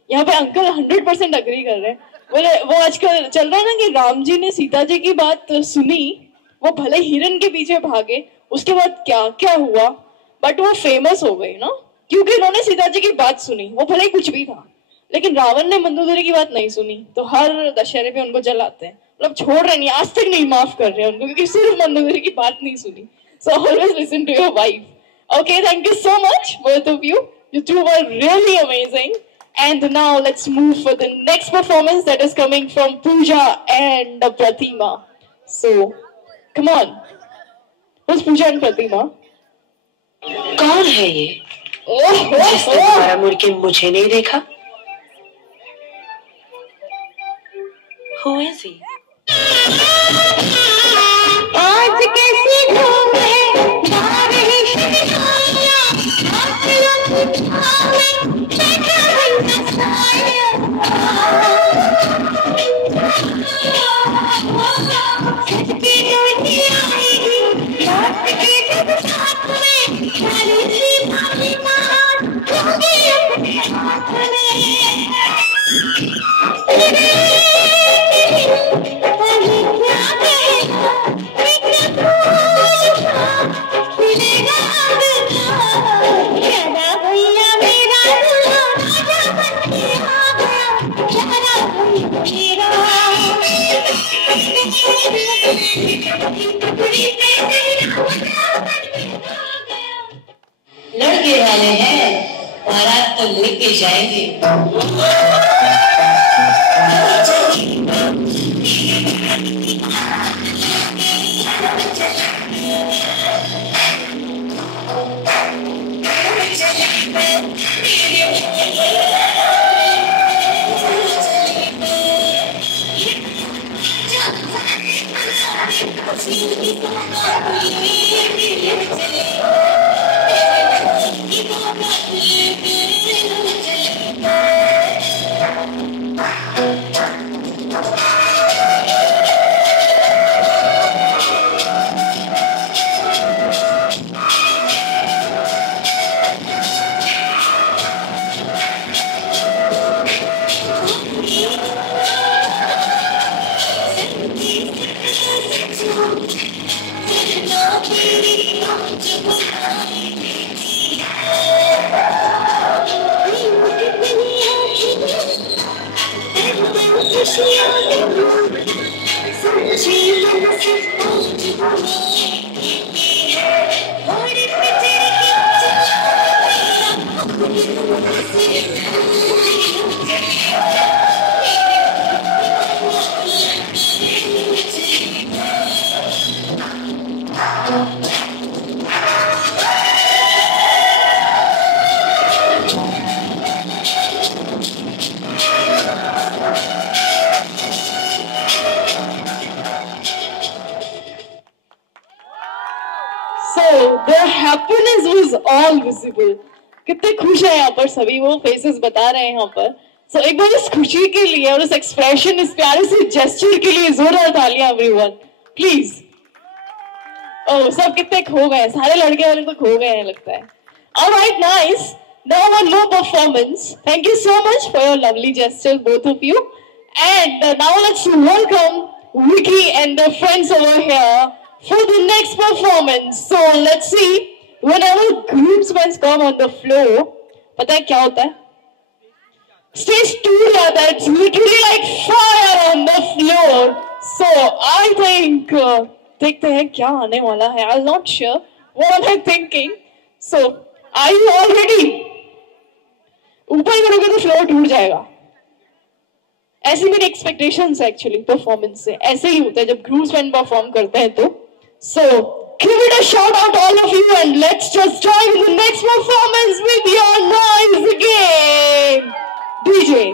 यहाँ पे अंकल 100% अग्री कर रहे हैं। बोले वो आजकल चल रहा है ना कि राम जी ने सीता जी की बात सुनी, वो भले हिरन के पीछे भागे, उसके बाद क्या क्या हुआ, बट वो फेमस हो गए ना, क्योंकि उन्होंने सीता जी की बात सुनी। वो भले ही कुछ भी था, लेकिन रावण ने मंदोदरी की बात नहीं सुनी, तो हर दशहरे पे उनको जलाते हैं। मतलब छोड़ रहे नहीं, आज तक नहीं माफ कर रहे हैं उनको, क्योंकि सिर्फ मंदोदरी की बात नहीं सुनी। So always listen to your wife. Okay, thank you so much, both of you. You two were really amazing. And now let's move for the next performance that is coming from Pooja and Pratima. So, come on. Who's Pooja and Pratima? कौन है ये जिसने दोबारा मुड़ के मुझे नहीं देखा? Who is he? आज कैसी धूप है, बारिश लड़के वाले हैं, बारात तो लेके जाएंगे। is all visible. कितने खुश हैं यहाँ पर सभी, वो faces बता रहे हैं यहाँ पर. So एक बार इस खुशी के लिए और इस expression, इस प्यारे से gesture के लिए जोरदार तालियां everyone, please. Oh, सब कितने खो गए, सारे लड़के वाले तो खो गए हैं लगता है. All right, nice. Now one more performance. Thank you so much for your lovely gestures, both of you. And now let's welcome Vicky and the friends over here for the next performance. So let's see. Whenever groupsmen come on the floor, पता है क्या होता है? Stage 2 जाता है. It's literally like fire on the floor. So I think देखते हैं क्या आने वाला है. I'm not sure. What am I thinking? So are you all ready? ऊपर करोगे तो फ्लोर टूट जाएगा. ऐसी मेरी एक्सपेक्टेशंस है एक्चुअली परफॉर्मेंस से. ऐसे ही होता है जब ग्रूप्समैन परफॉर्म करते हैं तो. So give it a shout out all of you and let's just join in the next performance with your noise again. DJ.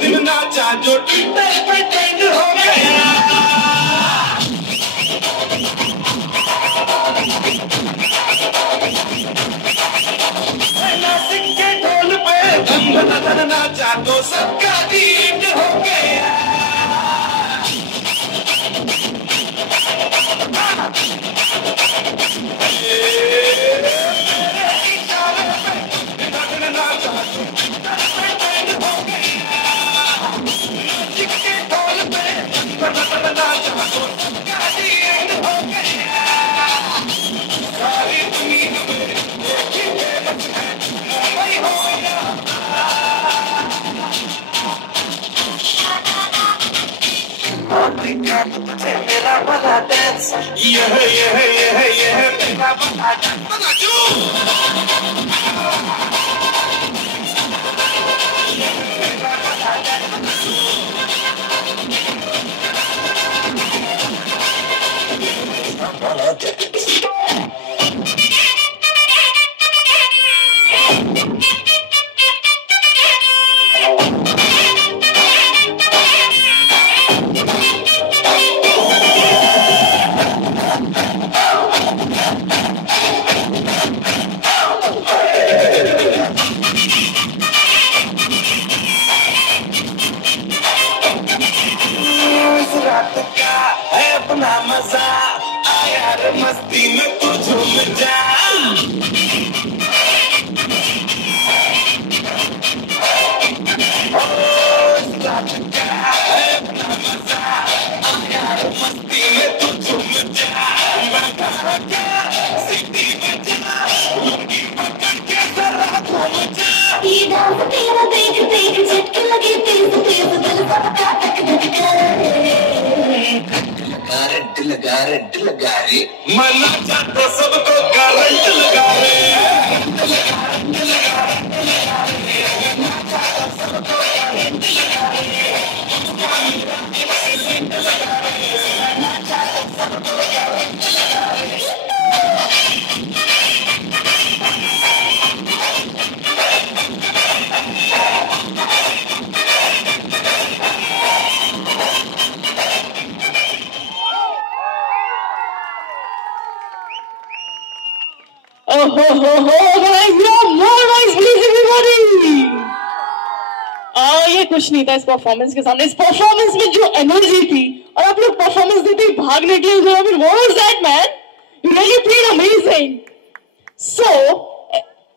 दिल नाचा जो pretend हो गया. नासिक के ढोल पे धन धन नाचा तो सबका बीट हो गया. मेरा वाला डांस ये है मेरा वाला डांस बना जो. मजा आया रे मस्ती में तू झूम जा. मजा आया रे मस्ती में तू झूम जा. सीटी बजा लुंगी पकड़ के जरा घूम जा. ये डांस तेरा देख देख झटके लगे तेज तेज दिल सबका धक धक करे. करंट लगा रे मना चाहता सबको करंट लगा रे. ये कुछ नहीं था इस परफॉर्मेंस के सामने. इस परफॉर्मेंस में जो एनर्जी थी और आप लोग परफॉर्मेंस देते ही भाग निकले. What was that, man? You really played amazing. So,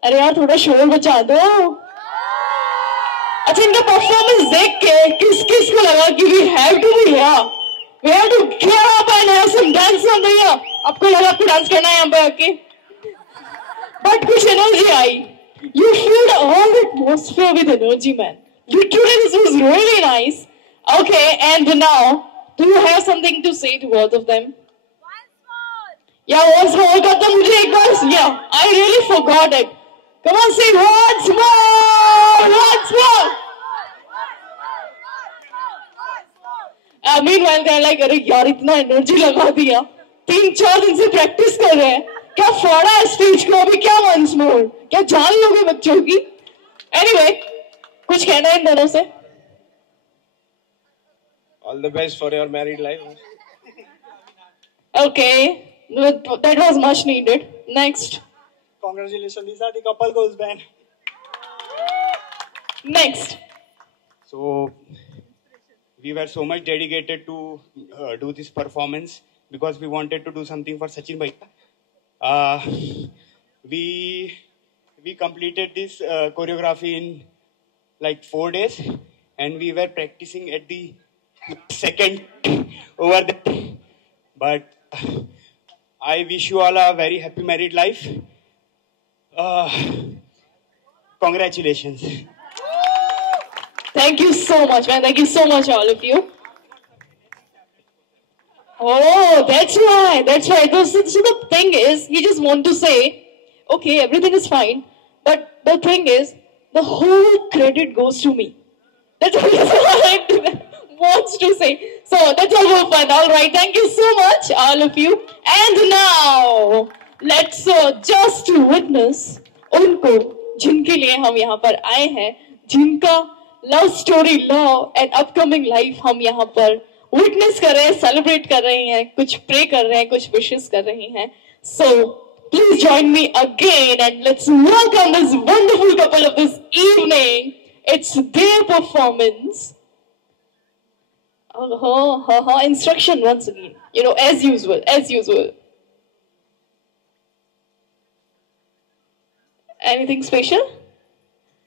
अरे यार थोड़ा शोर बचा दो. अच्छा, इनका परफॉर्मेंस देख के किस किस को लगा कि we have to be here. We have to get up and have some dance on here. आपको लगा आपको डांस करना है यहाँ पे आके? But कुछ energy I. You filled all the atmosphere with energy, man. Literally, this was really nice. Okay, and now, do you have something to say to both of them? Once more. Yeah, once more. Gautam, मुझे एक बार. Yeah, I really forgot it. Come on, say once more. Once more. Meanwhile, they're like, अरे यार इतना energy लगा दिया. 3-4 दिन से practice कर रहे हैं. क्या फोड़ा है स्टेज को अभी, क्या वंस मोर, क्या जान लोगे बच्चों की? एनीवे, कुछ कहना है इन दोनों से? All the best for your married life. Okay, that was much needed. Next. Congratulations, these are the couple goals band. Next. So we were so much dedicated to do this performance because we wanted to do something for Sachin Bhai. We completed this choreography in like 4 days, and we were practicing at the second over there. But I wish you all a very happy married life. Congratulations. Thank you so much, man. Thank you so much, all of you. Oh, that's right. That's right. So the thing is, you just want to say, okay, everything is fine. But the thing is, the whole credit goes to me. That's all I wants to say. So that's all for fun. All right. Thank you so much, all of you. And now, let's just witness उनको जिनके लिए हम यहाँ पर आए हैं, जिनका love story, love and upcoming life हम यहाँ पर विटनेस कर रहे हैं, सेलिब्रेट कर रहे हैं, कुछ प्रे कर रहे हैं, कुछ विशेस कर रहे हैं. So please join me again and let's welcome this wonderful couple of this evening. It's their performance. Instruction once again. You know, as usual, as usual. Anything special?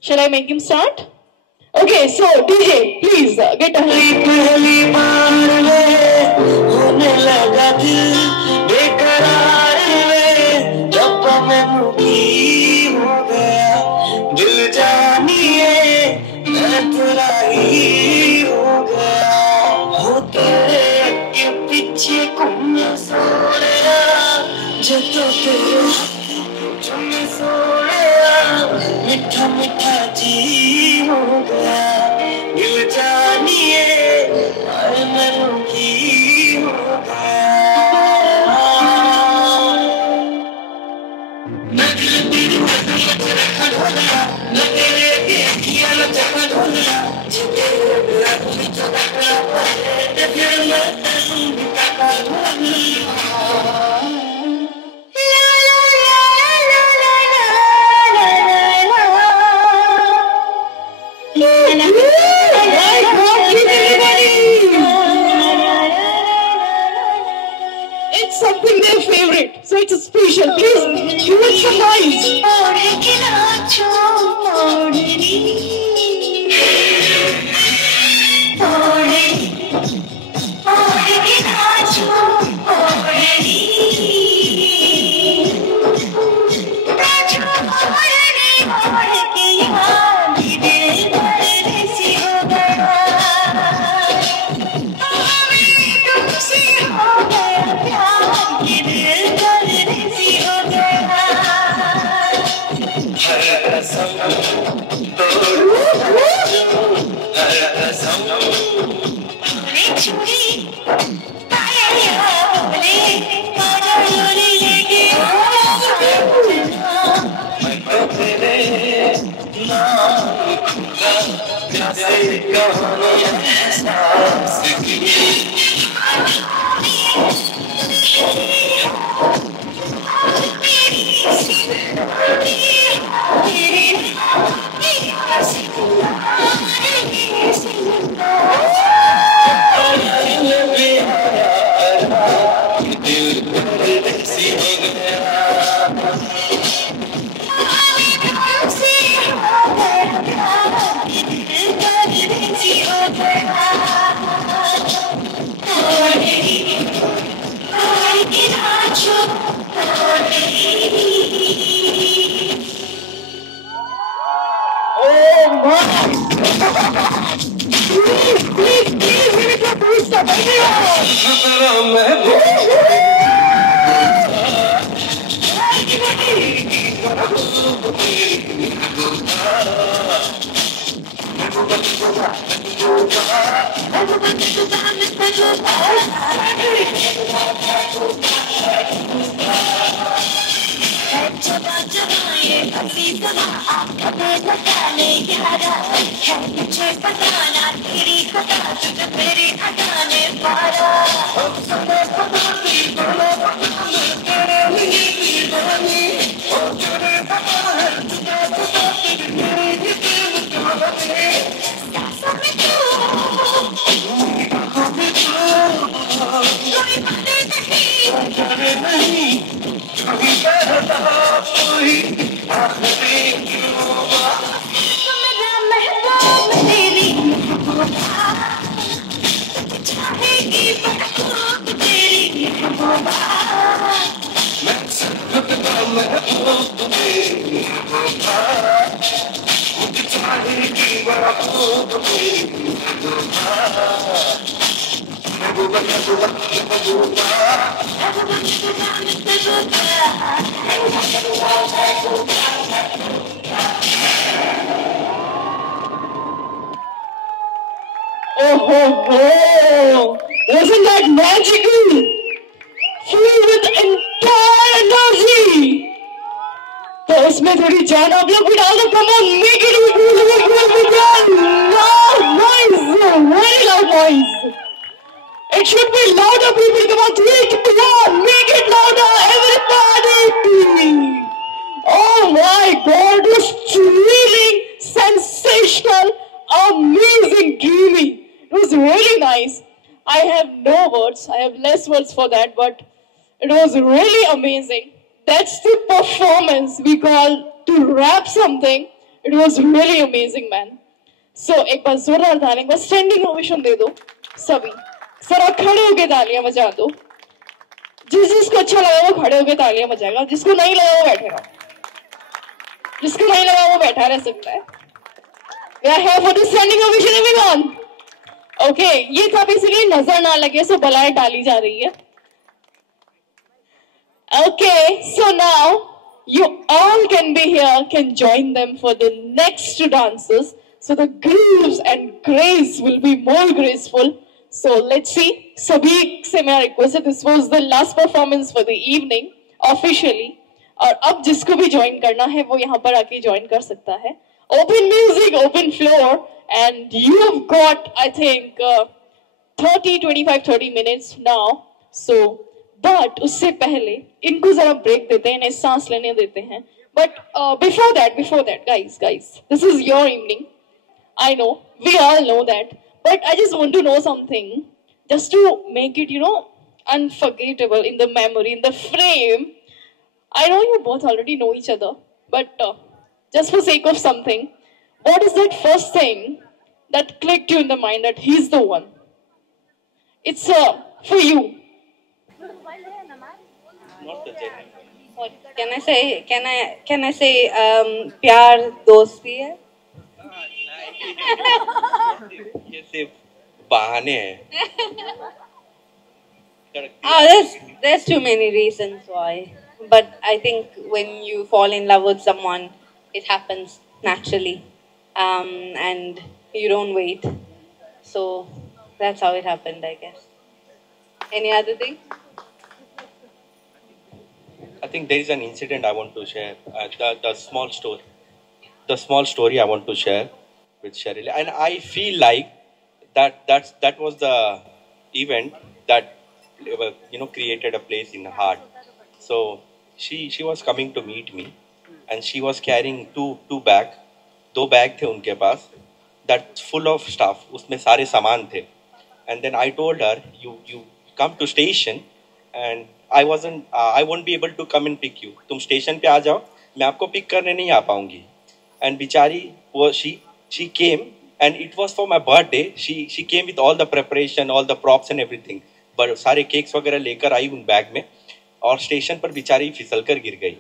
Shall I make him start? Okay, so DJ, please get मीठा मीठा जी हो गया दिल जानिए मन की हो गया न दिल तेरी ढोलिया न तेरे किया न चका ढोलिया जिते मेरा दिल चला गया फिर मैं तेरी का ढोलिया It's something their favorite, so it's a special. Please give it some noise. जवा जवा ये हंसी जवा आपका पेट लगाने यारा है मुझे बताना तेरी खता तुझे मेरी अटाने पारा सुनो सुनो की बोलो तेरे लिए दीवानी ओ तेरे पता है तुझे पता तेरी दिल तुम्हारे सांसों में तू आँखों में तू कोई बातें नहीं कभी कहता कोई आखिरी क्यों मेरा महबूब तेरी महबूबा चाहेगी महबूब तेरी महबूबा मैं सकता महबूब तेरी महबूबा मुझे चाहेगी महबूब तेरी महबूबा महबूबा महबूबा महबूबा Oh ho ho! Wasn't that magical? Filled with entire energy. तो उसमें थोड़ी जान आप लोग भी डाल दो. Come on, make it loud noise, very loud noise. It should be louder, people. Come on, 3, 2, 1, make it louder, everybody! Oh my God, it was thrilling, sensational, amazing, dreamy. It was really nice. I have no words. I have less words for that, but it was really amazing. That's the performance we call to rap something. It was really amazing, man. So, एक बार जोरदार तालियां, एक बार standing ovation दे दो सभी. Sir खड़े होके तालियां बजा दो. जिसको अच्छा लगा वो खड़े होके तालियां बजाएगा. जिसको नहीं लगा वो बैठेगा. जिसको नहीं लगा वो बैठा रह सकता है. We are here for the standing ovation, everyone. Okay, ये था basically नजर ना लगे सो बलाएं डाली जा रही है. Okay, so now you all can be here, can join them for the next two dances. So the grooves and grace will be more graceful. So let's see. Sabhi se मेरा request है. This was the last performance for the evening officially. और अब जिसको भी join करना है वो यहाँ पर आके join कर सकता है. Open music, open floor, and you have got I think 30 minutes now. So but उससे पहले इनको जरा break देते हैं, इन्हें सांस लेने देते हैं. But before that, guys, this is your evening. I know, we all know that. But I just want to know something, just to make it, unforgettable in the memory, in the frame. I know you both already know each other, but just for sake of something, what is that first thing that clicked you in the mind that he's the one? It's for you. Not the genuine. What can I say? Can I say प्यार दोस्ती है? ये सिर्फ बहाने हैं. There's too many reasons why. But I think when you fall in love with someone, it happens naturally, and you don't wait. So that's how it happened, I guess. Any other thing? I think there is an incident I want to share. The small story I want to share with Cheryl, and I feel like that was the event that created a place in her heart. So she was coming to meet me, and she was carrying two bag. 2 bag थे उनके पास. That's full of stuff. उसमें सारे सामान थे. And then I told her, you come to station, and I won't be able to come and pick you. तुम station पे आ जाओ, मैं आपको पिक करने नहीं आ पाऊंगी. And बिचारी वो she came, and it was for my birthday. She came with all the preparation, all the props and everything. But सारे केक्स वगैरह लेकर आई उन बैग में, और स्टेशन पर बिचारी फिसल कर गिर गई.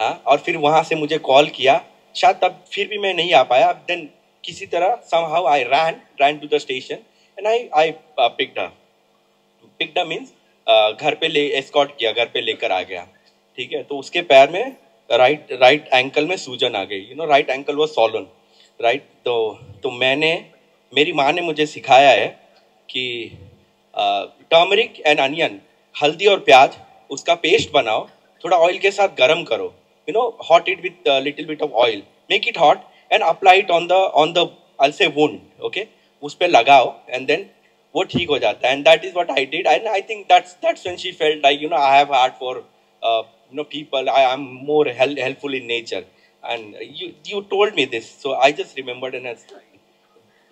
हाँ, और फिर वहाँ से मुझे कॉल किया. शायद तब फिर भी मैं नहीं आ पाया. Then किसी तरह somehow I ran to the station, and I picked her. Picked her means घर पे एस्कॉर्ट किया, घर पे लेकर आ गया. ठीक है, तो उसके पैर में राइट एंकल में सूजन आ गई. Right ankle was swollen, right. तो मेरी माँ ने मुझे सिखाया है कि टर्मरिक एंड अनियन, हल्दी और प्याज, उसका पेस्ट बनाओ थोड़ा ऑयल के साथ गरम करो, you know, hot it with a little bit of oil, make it hot and apply it on the I'll say wound, okay, उस पे लगाओ and then वो ठीक हो जाता है. And that is what I did, and I think that's when she felt like, you know, I have heart for you know, people. I am more helpful in nature, and you told me this, so I just remembered, and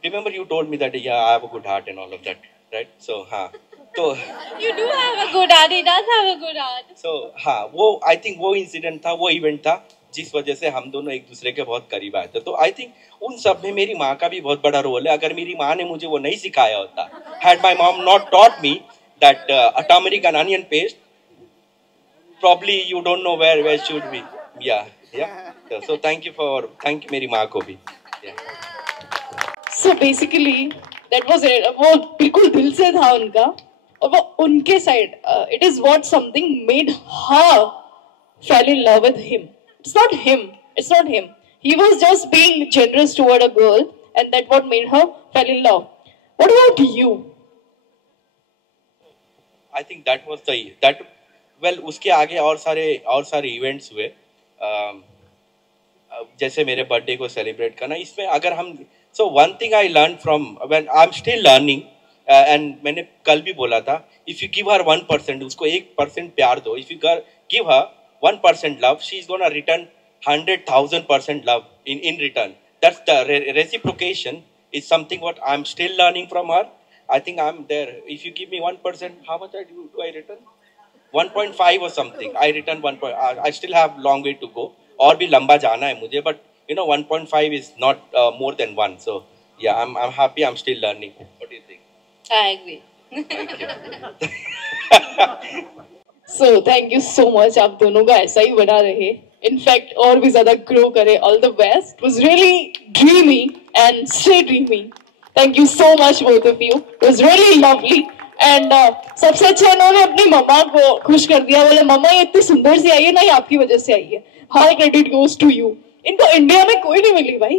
remember you told me that yeah, I have a good heart and all of that, right? So हाँ, तो You do have a good heart. He does have a good heart. so हाँ, वो I think वो incident था, वो event था जिस वजह से हम दोनों एक दूसरे के बहुत करीब आए थे. तो आई थिंक उन सब में मेरी माँ का भी बहुत बड़ा रोल है. अगर मेरी माँ ने मुझे वो नहीं सिखाया होता, had my mom not taught me that turmeric and onion paste, probably you don't know where should be. Yeah. So thank you मेरी माँ को भी. So basically that was it. वो बिल्कुल दिल से था उनका, और वो उनके side it is what something made her fall in love with him. It's not him. He was just being generous toward a girl, and that what made her fall in love. What about you? I think that was well, उसके आगे और सारे events हुए, जैसे मेरे birthday को celebrate करना. इसमें अगर हम so one thing I learned from when I'm still learning, and मैंने कल भी बोला था, if you give her 1%, उसको 1% प्यार दो, if you give her 1% love, she's gonna return 100,000% love in return. That's the reciprocation is something what I'm still learning from her. I think I'm there. If you give me 1%, how much do I return? 1.5 or something. I return 1. I still have long way to go. और भी लंबा जाना है मुझे, but you know 1.5 is not more than 1. So yeah, I'm happy. I'm still learning. What do you think? I agree. Thank you. So thank you so much. आप दोनों का ऐसा ही बना रहे. In fact, और भी ज़्यादा grow करे. All the best. It was really dreamy and stay dreamy. Thank you so much both of you. It was really lovely. And सबसे अच्छा इन्होंने अपनी मम्मा को खुश कर दिया. बोले मम्मा ये इतनी सुंदर सी आई है ना, ये आपकी वजह से आई है. All credit goes to you. इनको इंडिया में कोई नहीं मिली भाई.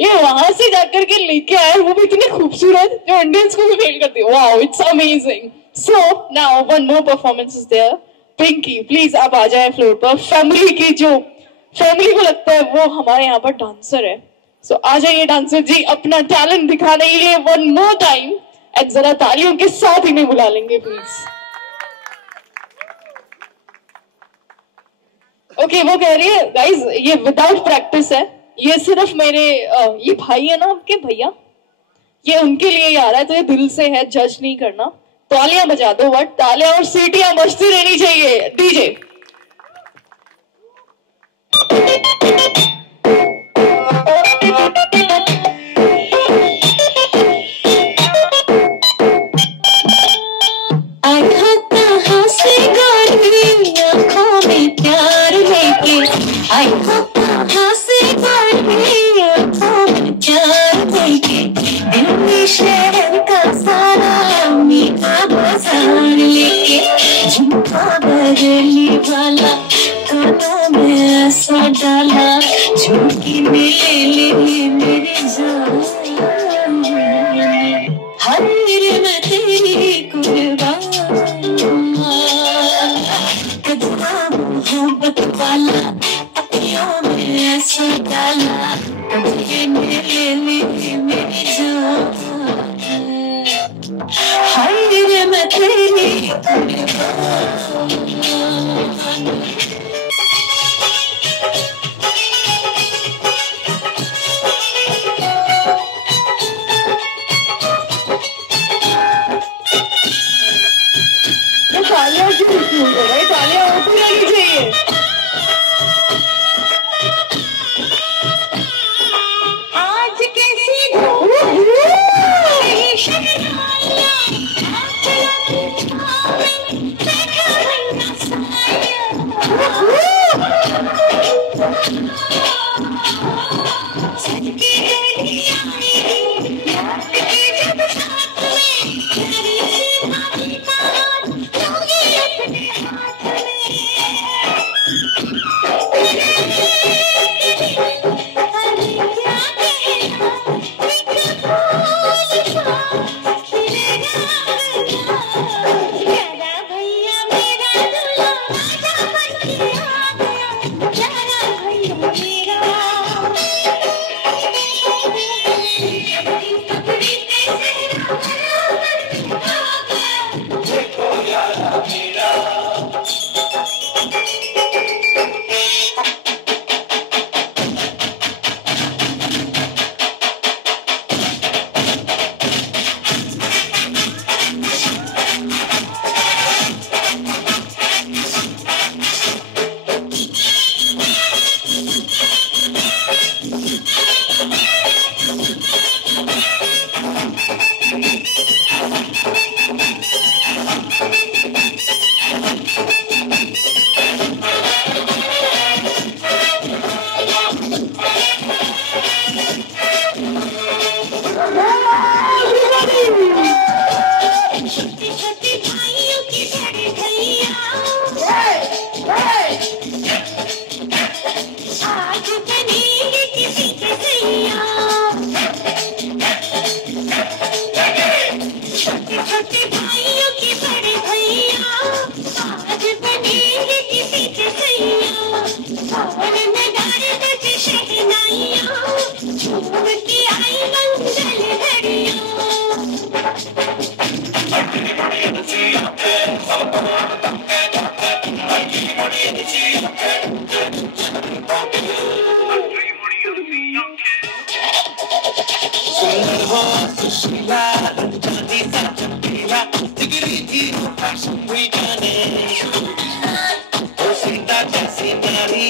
ये वहां से जाकर के लेके आए, वो भी इतनी खूबसूरत जो इंडियंस को भी फेल करती है. Wow, it's amazing. So now one more performance is there. Pinky, please आप आ जाए फ्लोर पर. फैमिली को लगता है वो हमारे यहाँ पर डांसर है. So आ जाइए डांसर जी अपना टैलेंट दिखाने के लिए one more time. एंड जरा तालियों के साथ इन्हें बुला लेंगे प्लीज. ओके, वो कह रही है गाइज ये विदाउट प्रैक्टिस है, ये सिर्फ मेरे ये भाई है ना आपके भैया, ये उनके लिए ही आ रहा है, तो ये दिल से है, जज नहीं करना. तालियां बजा दो, बट तालियां और सीटियां बजती रहनी चाहिए. डीजे शहर का सारा मीठा बाजार लेके झुमका बदलने वाला कानों में ऐसा डाला झुमकी में ले मेरी जान. हर मैं तेरी कुर्बान, कदमा मोहब्बत वाला अखियों में ऐसा डाला झुमकी में ले मेरी जान. हाय मैं तेरी तालियां क्यों हो रही, तालियां होती रहनी चाहिए. आज कैसी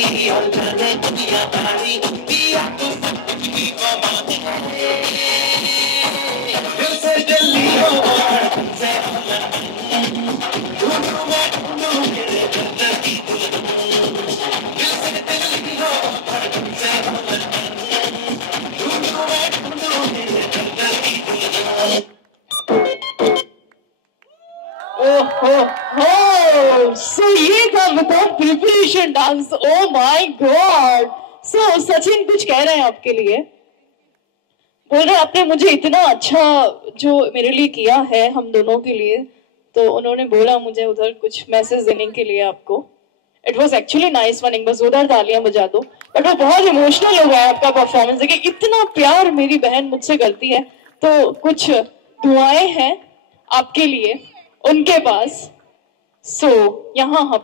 जल्दी और जाने दुनियादारी दिया तो सब कुछ की कमाने दिल से जल्दी हो और तुमसे ढूंढूं मैं ढूंढूं मेरे अंदर की दुल्हन दिल से जल्दी हो और तुमसे ढूंढूं मैं ढूंढूं मेरे अंदर की दुल्हन So ये था without preparation dance. Oh my God. So Sachin कुछ कह रहे हैं आपके लिए. बोल रहे आपने मुझे इतना अच्छा जो मेरे लिए किया है हम दोनों के लिए, तो उन्होंने बोला मुझे उधर कुछ मैसेज देने के लिए आपको. It was actually nice one. एक बार जोरदार तालियां बजा दो. बट वो बहुत इमोशनल हो गया आपका परफॉर्मेंस देखिए. इतना प्यार मेरी बहन मुझसे करती है, तो कुछ दुआएं हैं आपके लिए उनके पास. सो यहाँ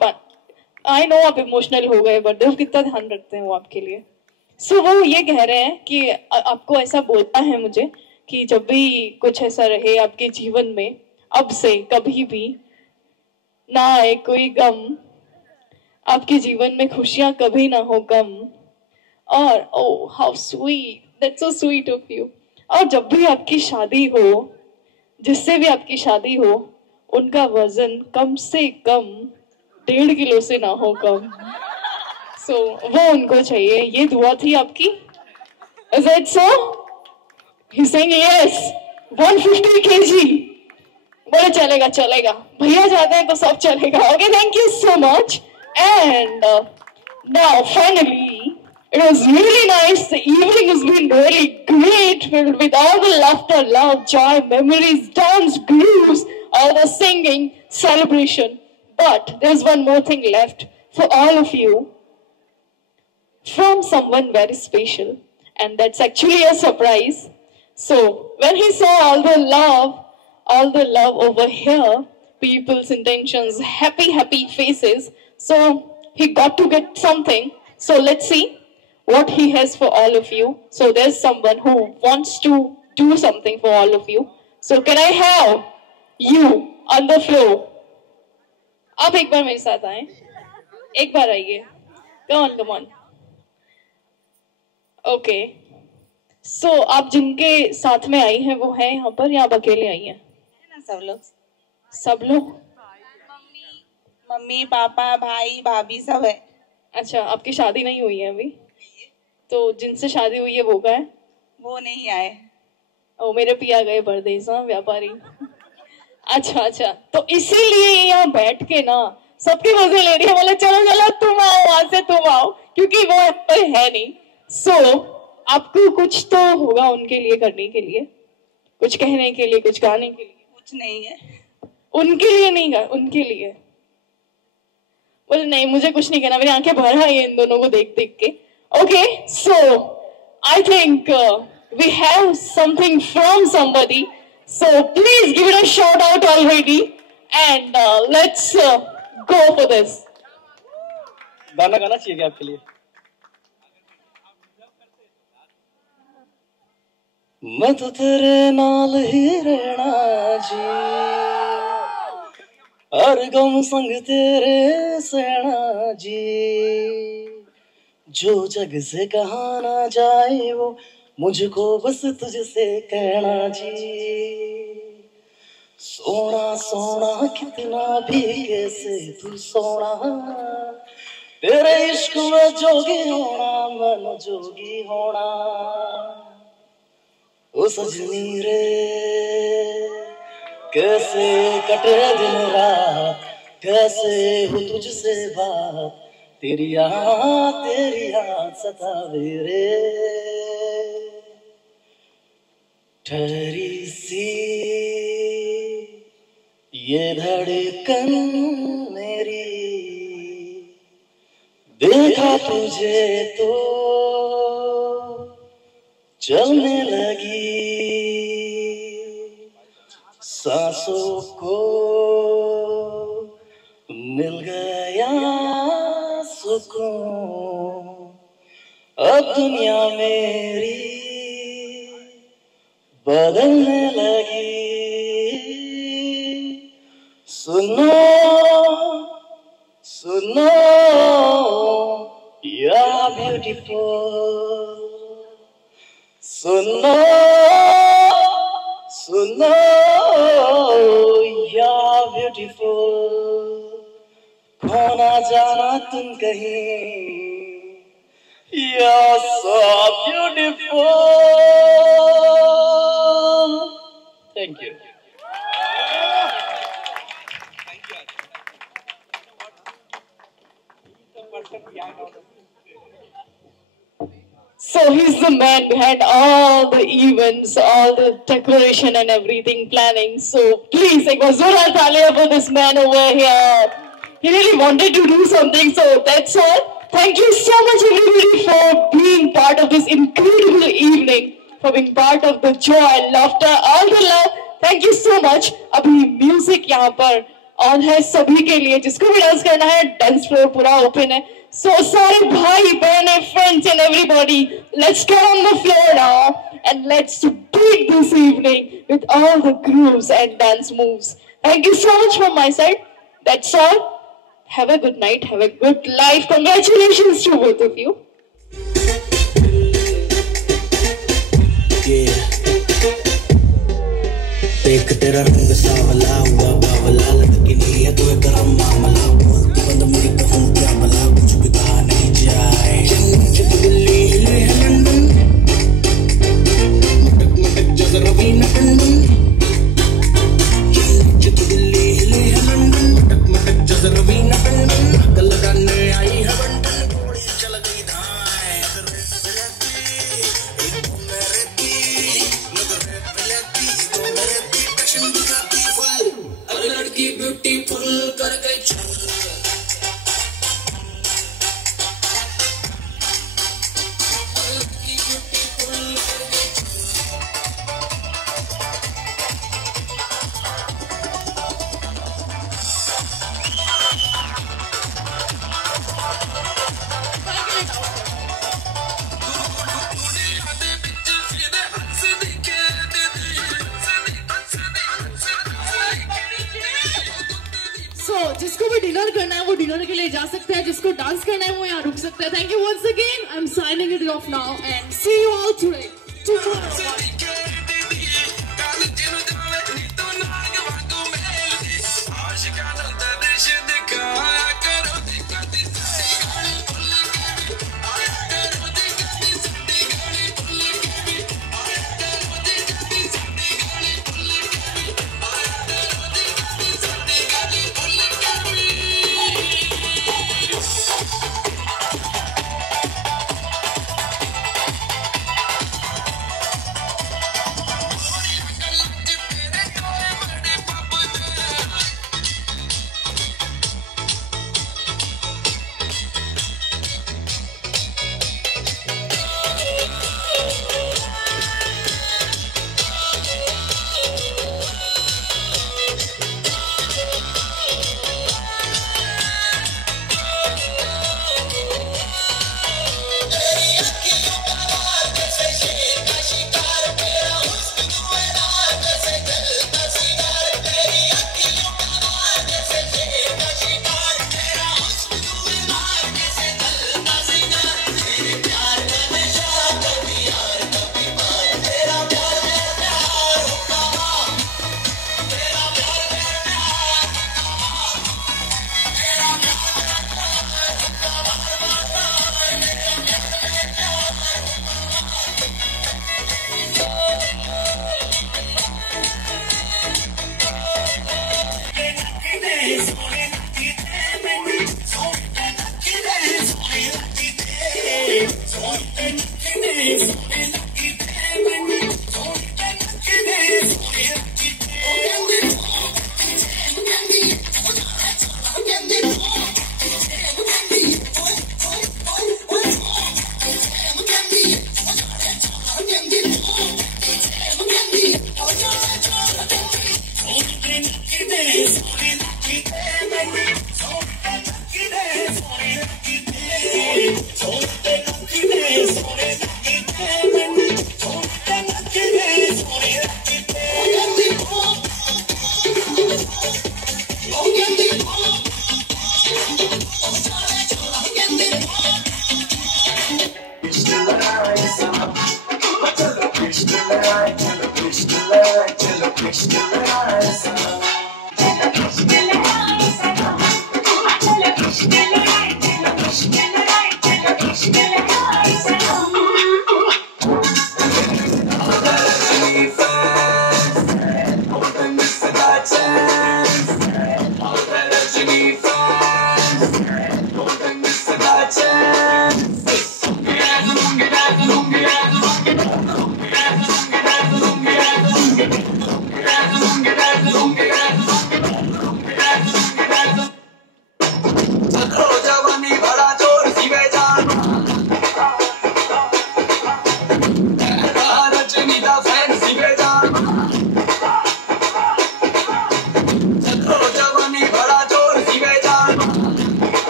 आई नो आप इमोशनल हो गए, बट देखो कितना ध्यान रखते हैं वो आपके लिए. सो वो ये कह रहे हैं कि आपको ऐसा बोलता है मुझे कि जब भी कुछ ऐसा रहे आपके जीवन में, अब से कभी भी ना आए कोई गम, आपके जीवन में खुशियां कभी ना हो कम. और oh how sweet, that's so sweet of you. और जब भी आपकी शादी हो, जिससे भी आपकी शादी हो, उनका वजन कम से कम 1.5 किलो से ना हो कम. सो वो उनको चाहिए. ये दुआ थी आपकी. Is it so? He's saying yes. 150 kg. बोले चलेगा चलेगा. भैया जाते हैं तो सब चलेगा. Okay, thank you so much. And now finally, it was really nice. The evening has been really great, filled with all the laughter, love, joy, memories, dance, grooves, all the singing, celebration. But there's one more thing left for all of you from someone very special, and that's actually a surprise. So when he saw all the love over here, people's intentions, happy faces, so he got to get something. So let's see what he has for all of you. So there's someone who wants to do something for all of you. So can I have you on the floor? आप एक बार मेरे साथ आए. एक बार आइए. Come on. Okay. सो आप जिनके साथ में आई हैं वो हैं यहाँ पर, या आप अकेले आई हैं? सब लोग. मम्मी पापा भाई भाभी सब है. अच्छा, आपकी शादी नहीं हुई है अभी? तो जिनसे शादी हुई है वो का है? वो नहीं आए. ओ मेरे पिया गए परदेस व्यापारी. अच्छा, तो इसीलिए यहाँ बैठ के ना सबके मजे ले रही है. बोले चलो तुम आओ, वहां से तुम आओ, क्योंकि वो है नहीं. सो आपको कुछ तो होगा उनके लिए करने के लिए, कुछ कहने के लिए, कुछ गाने के लिए. कुछ नहीं है. उनके लिए नहीं गा, उनके लिए. बोले नहीं मुझे कुछ नहीं कहना, मेरी आंखें भर आई है इन दोनों को देख के. Okay, so I think we have something from somebody. So please give it a shout out already, and let's go for this. गाना गाना चाहिए क्या आपके लिए? मैं तो तेरे नाल ही रहना जी, हर गम संग तेरे सहना जी. जो जग से कहा ना जाए वो मुझको बस तुझसे कहना जी. सोना सोना कितना भी कैसे तू सोना, तेरे इश्क में जोगी होना, मन जोगी होना. ओ सजनी रे कैसे कटे दिन रात, कैसे हो तुझसे बात, तेरी याद सतावे रे. ठहरी सी ये धड़कन मेरी, देखा तुझे तो चलने लगी. सांसों को मिल गया सुकून, अब दुनिया मेरी बदलने लगी. सुनो सुनो you're beautiful. सुनो सुनो, you're beautiful. खोना जाना तुम कहीं, you're so beautiful. Thank you. So he's the man behind all the events, all the decoration and everything planning. So please, ek baar zora taaliyan for this man over here. He really wanted to do something, so that's all. Thank you so much everybody for being part of this incredible evening, for being part of the joy and laughter, all the love. Thank you so much. अभी music यहाँ पर on है सभी के लिए, जिसको भी dance करना है, डांस फ्लोर पूरा ओपन है. So सारे भाई बहने, friends and everybody, let's get on the floor now and let's beat this evening with all the grooves and dance moves. Thank you so much from my side. That's all. Have a good night. Have a good life. Congratulations to both of you. Yeah. देख तेरा रंग सावला हुआ बावला, लड़की नहीं है तो गरम मामला. बंद मुड़ी कहूँ क्या भला, कुछ भी कहा नहीं जाए. जब दिल्ली हिले है लंदन, मटक मटक जैसे रवीना टंडन. जब दिल्ली हिले है लंदन, मटक मटक जैसे रवीना टंडन. कल लगाने आई है बंटन, घोड़ी चल गई धाए. एक मेरे पी नगर पलती तो मेरे पी पैशन दिखाती फुल. अरे लड़की ब्यूटीफुल कर गई चल. जिसको भी डिनर करना है वो डिनर के लिए जा सकता है, जिसको डांस करना है वो यहाँ रुक सकता है. Thank you once again. I am signing it off now and see you all today. Sorry,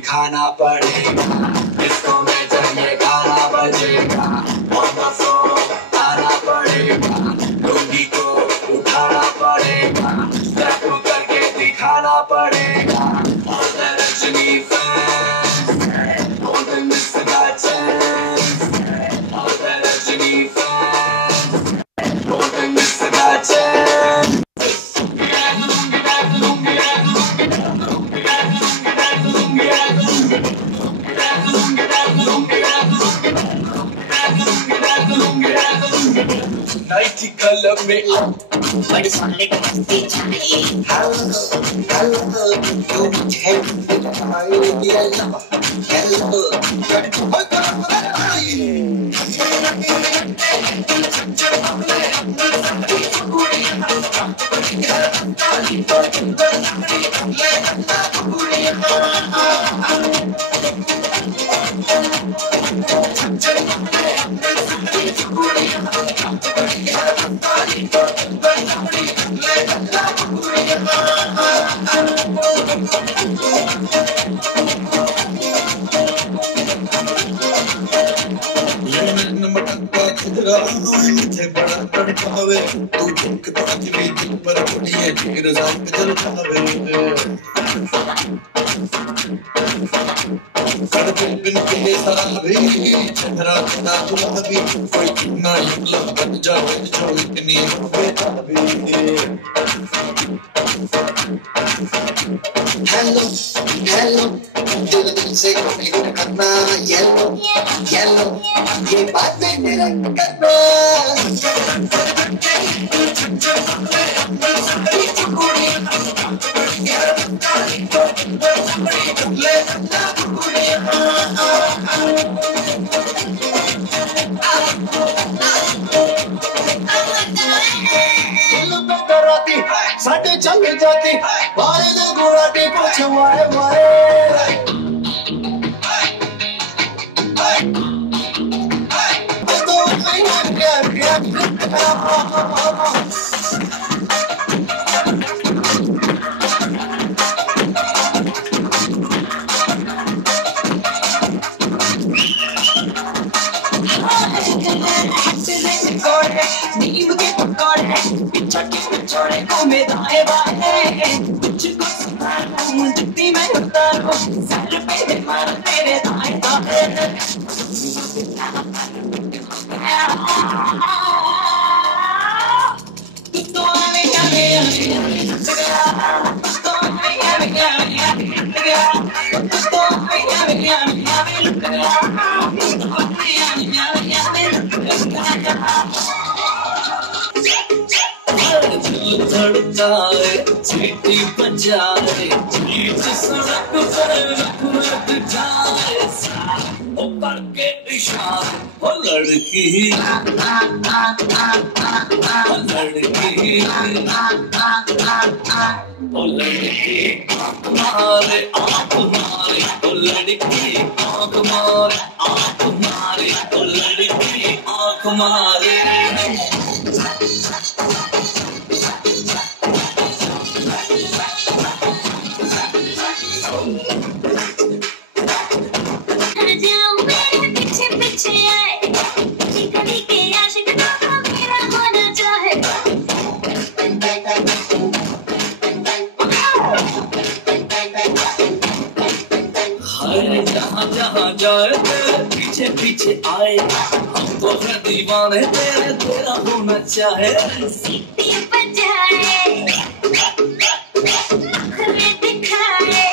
दिखाना पड़ेगा, इसको में जब ये गाना बजेगा on the floor आना पड़ेगा, लुंगी को उठाना पड़ेगा, स्टेप करके दिखाना पड़ेगा। All the Rajini fans, all the Mr. Gachans, all the Rajini fans, all the Mr. Gachans. Nighty colour में बड़ी सोने की मस्ती चाहिए। हेलो तू मुझे मुझे बड़ा तड़पावे, तू झुक ताज भी दिल पर कुड़िए फिर जान चल पावे। कर दिल बिन के सराबी, चेहरा तेरा गुलाबी, कोई कितना युगला बन जाए जो इतनी बेताबी। हेलो हेलो दिल दिल से कम्युनिकेट करना, येलो येलो ये बात में तेरा करना। साढ़े चल जाती बारे दे गुराटी कुछ वाए वाए। नीम के पकौड़े पिछड़े को में दाएं बाएं, तुझको सुनाऊं जुत्ती में उतारूं सर पे मार तेरे दाएं दाएं। तू तो आवेगा धड़काए सीटी बजाए बीच सड़क पर रख जाए, ऊपर के इशारे ओ लड़की ओ लड़की ओ लड़की आँख मारे ओ लड़की आँख मारे ओ लड़की आँख मारे। जहाँ जाए तेरे पीछे पीछे आए, हमको है दीवाने तेरे तेरा होना चाहे। सीटी बजाए नखरे दिखाए,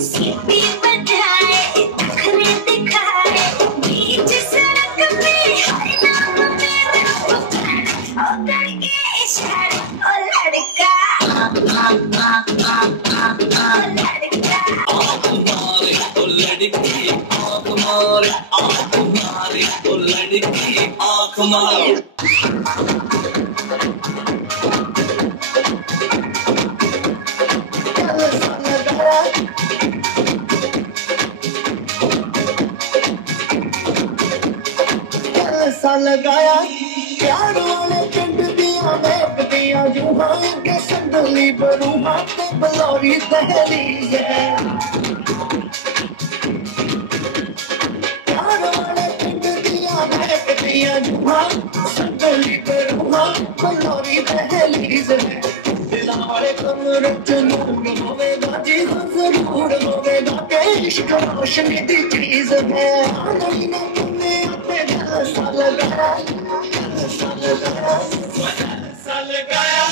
सीटी बजाए नखरे दिखाए, बीच सड़क पे हर नाम मेरा उतर के इशारे ओ लड़का आँख मारे। लगाया प्यार वाले पिंड दिया महकदियां जूहां के संदली बरूहां ते बलौरी दहलीज़ है। दहलीज है दिला वाले कमरे च नूर होवेगा जी जरूर होवेगा के इश्क रोशनी दी चीज है नहीं ना तुमने अपने 10 साल लगाया 10 साल लगाया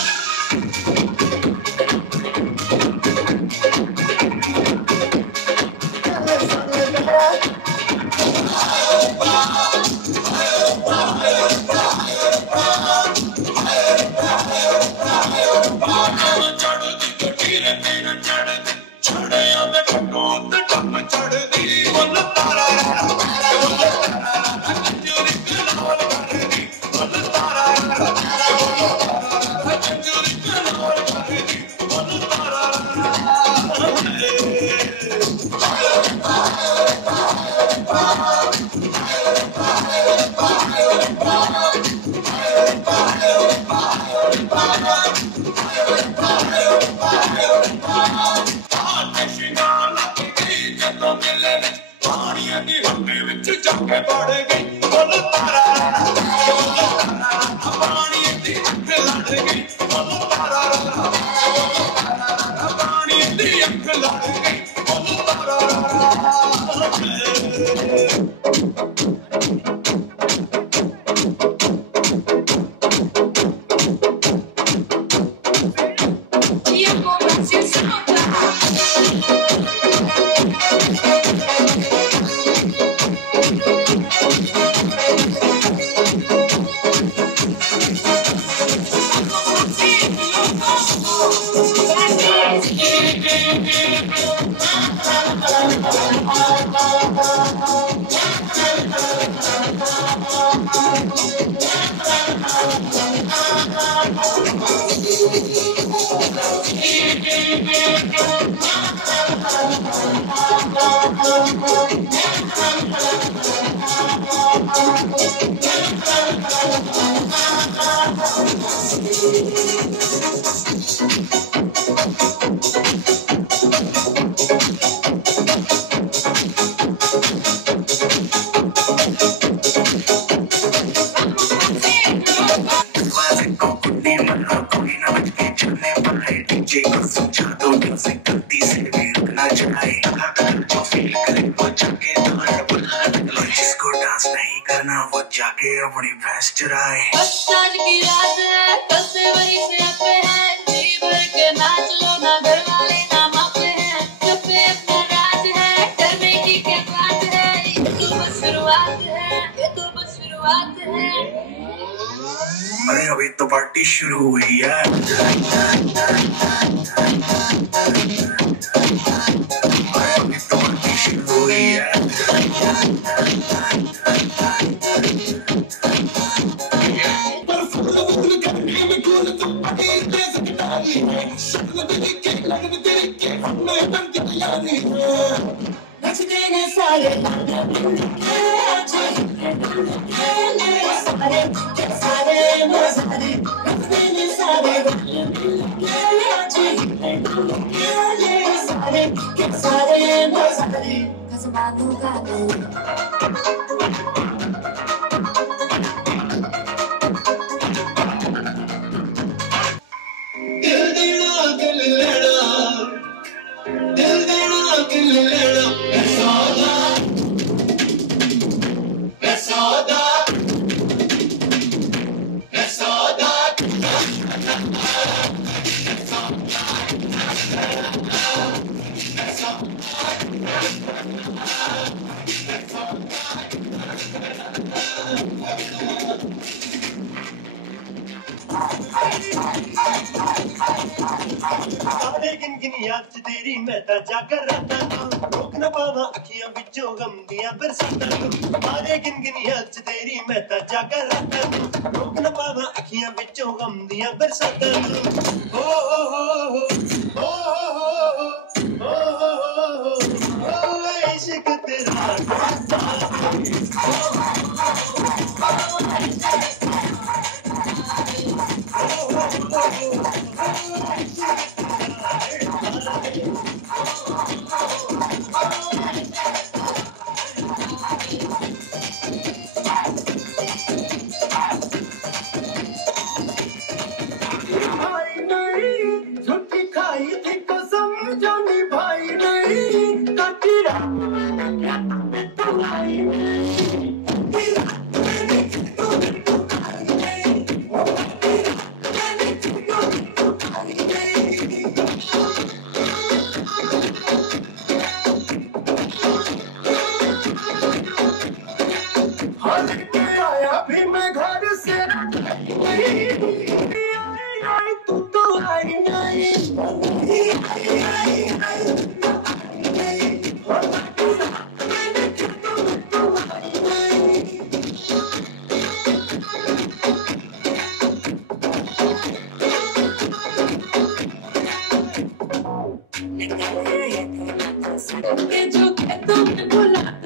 जो तुमने बोला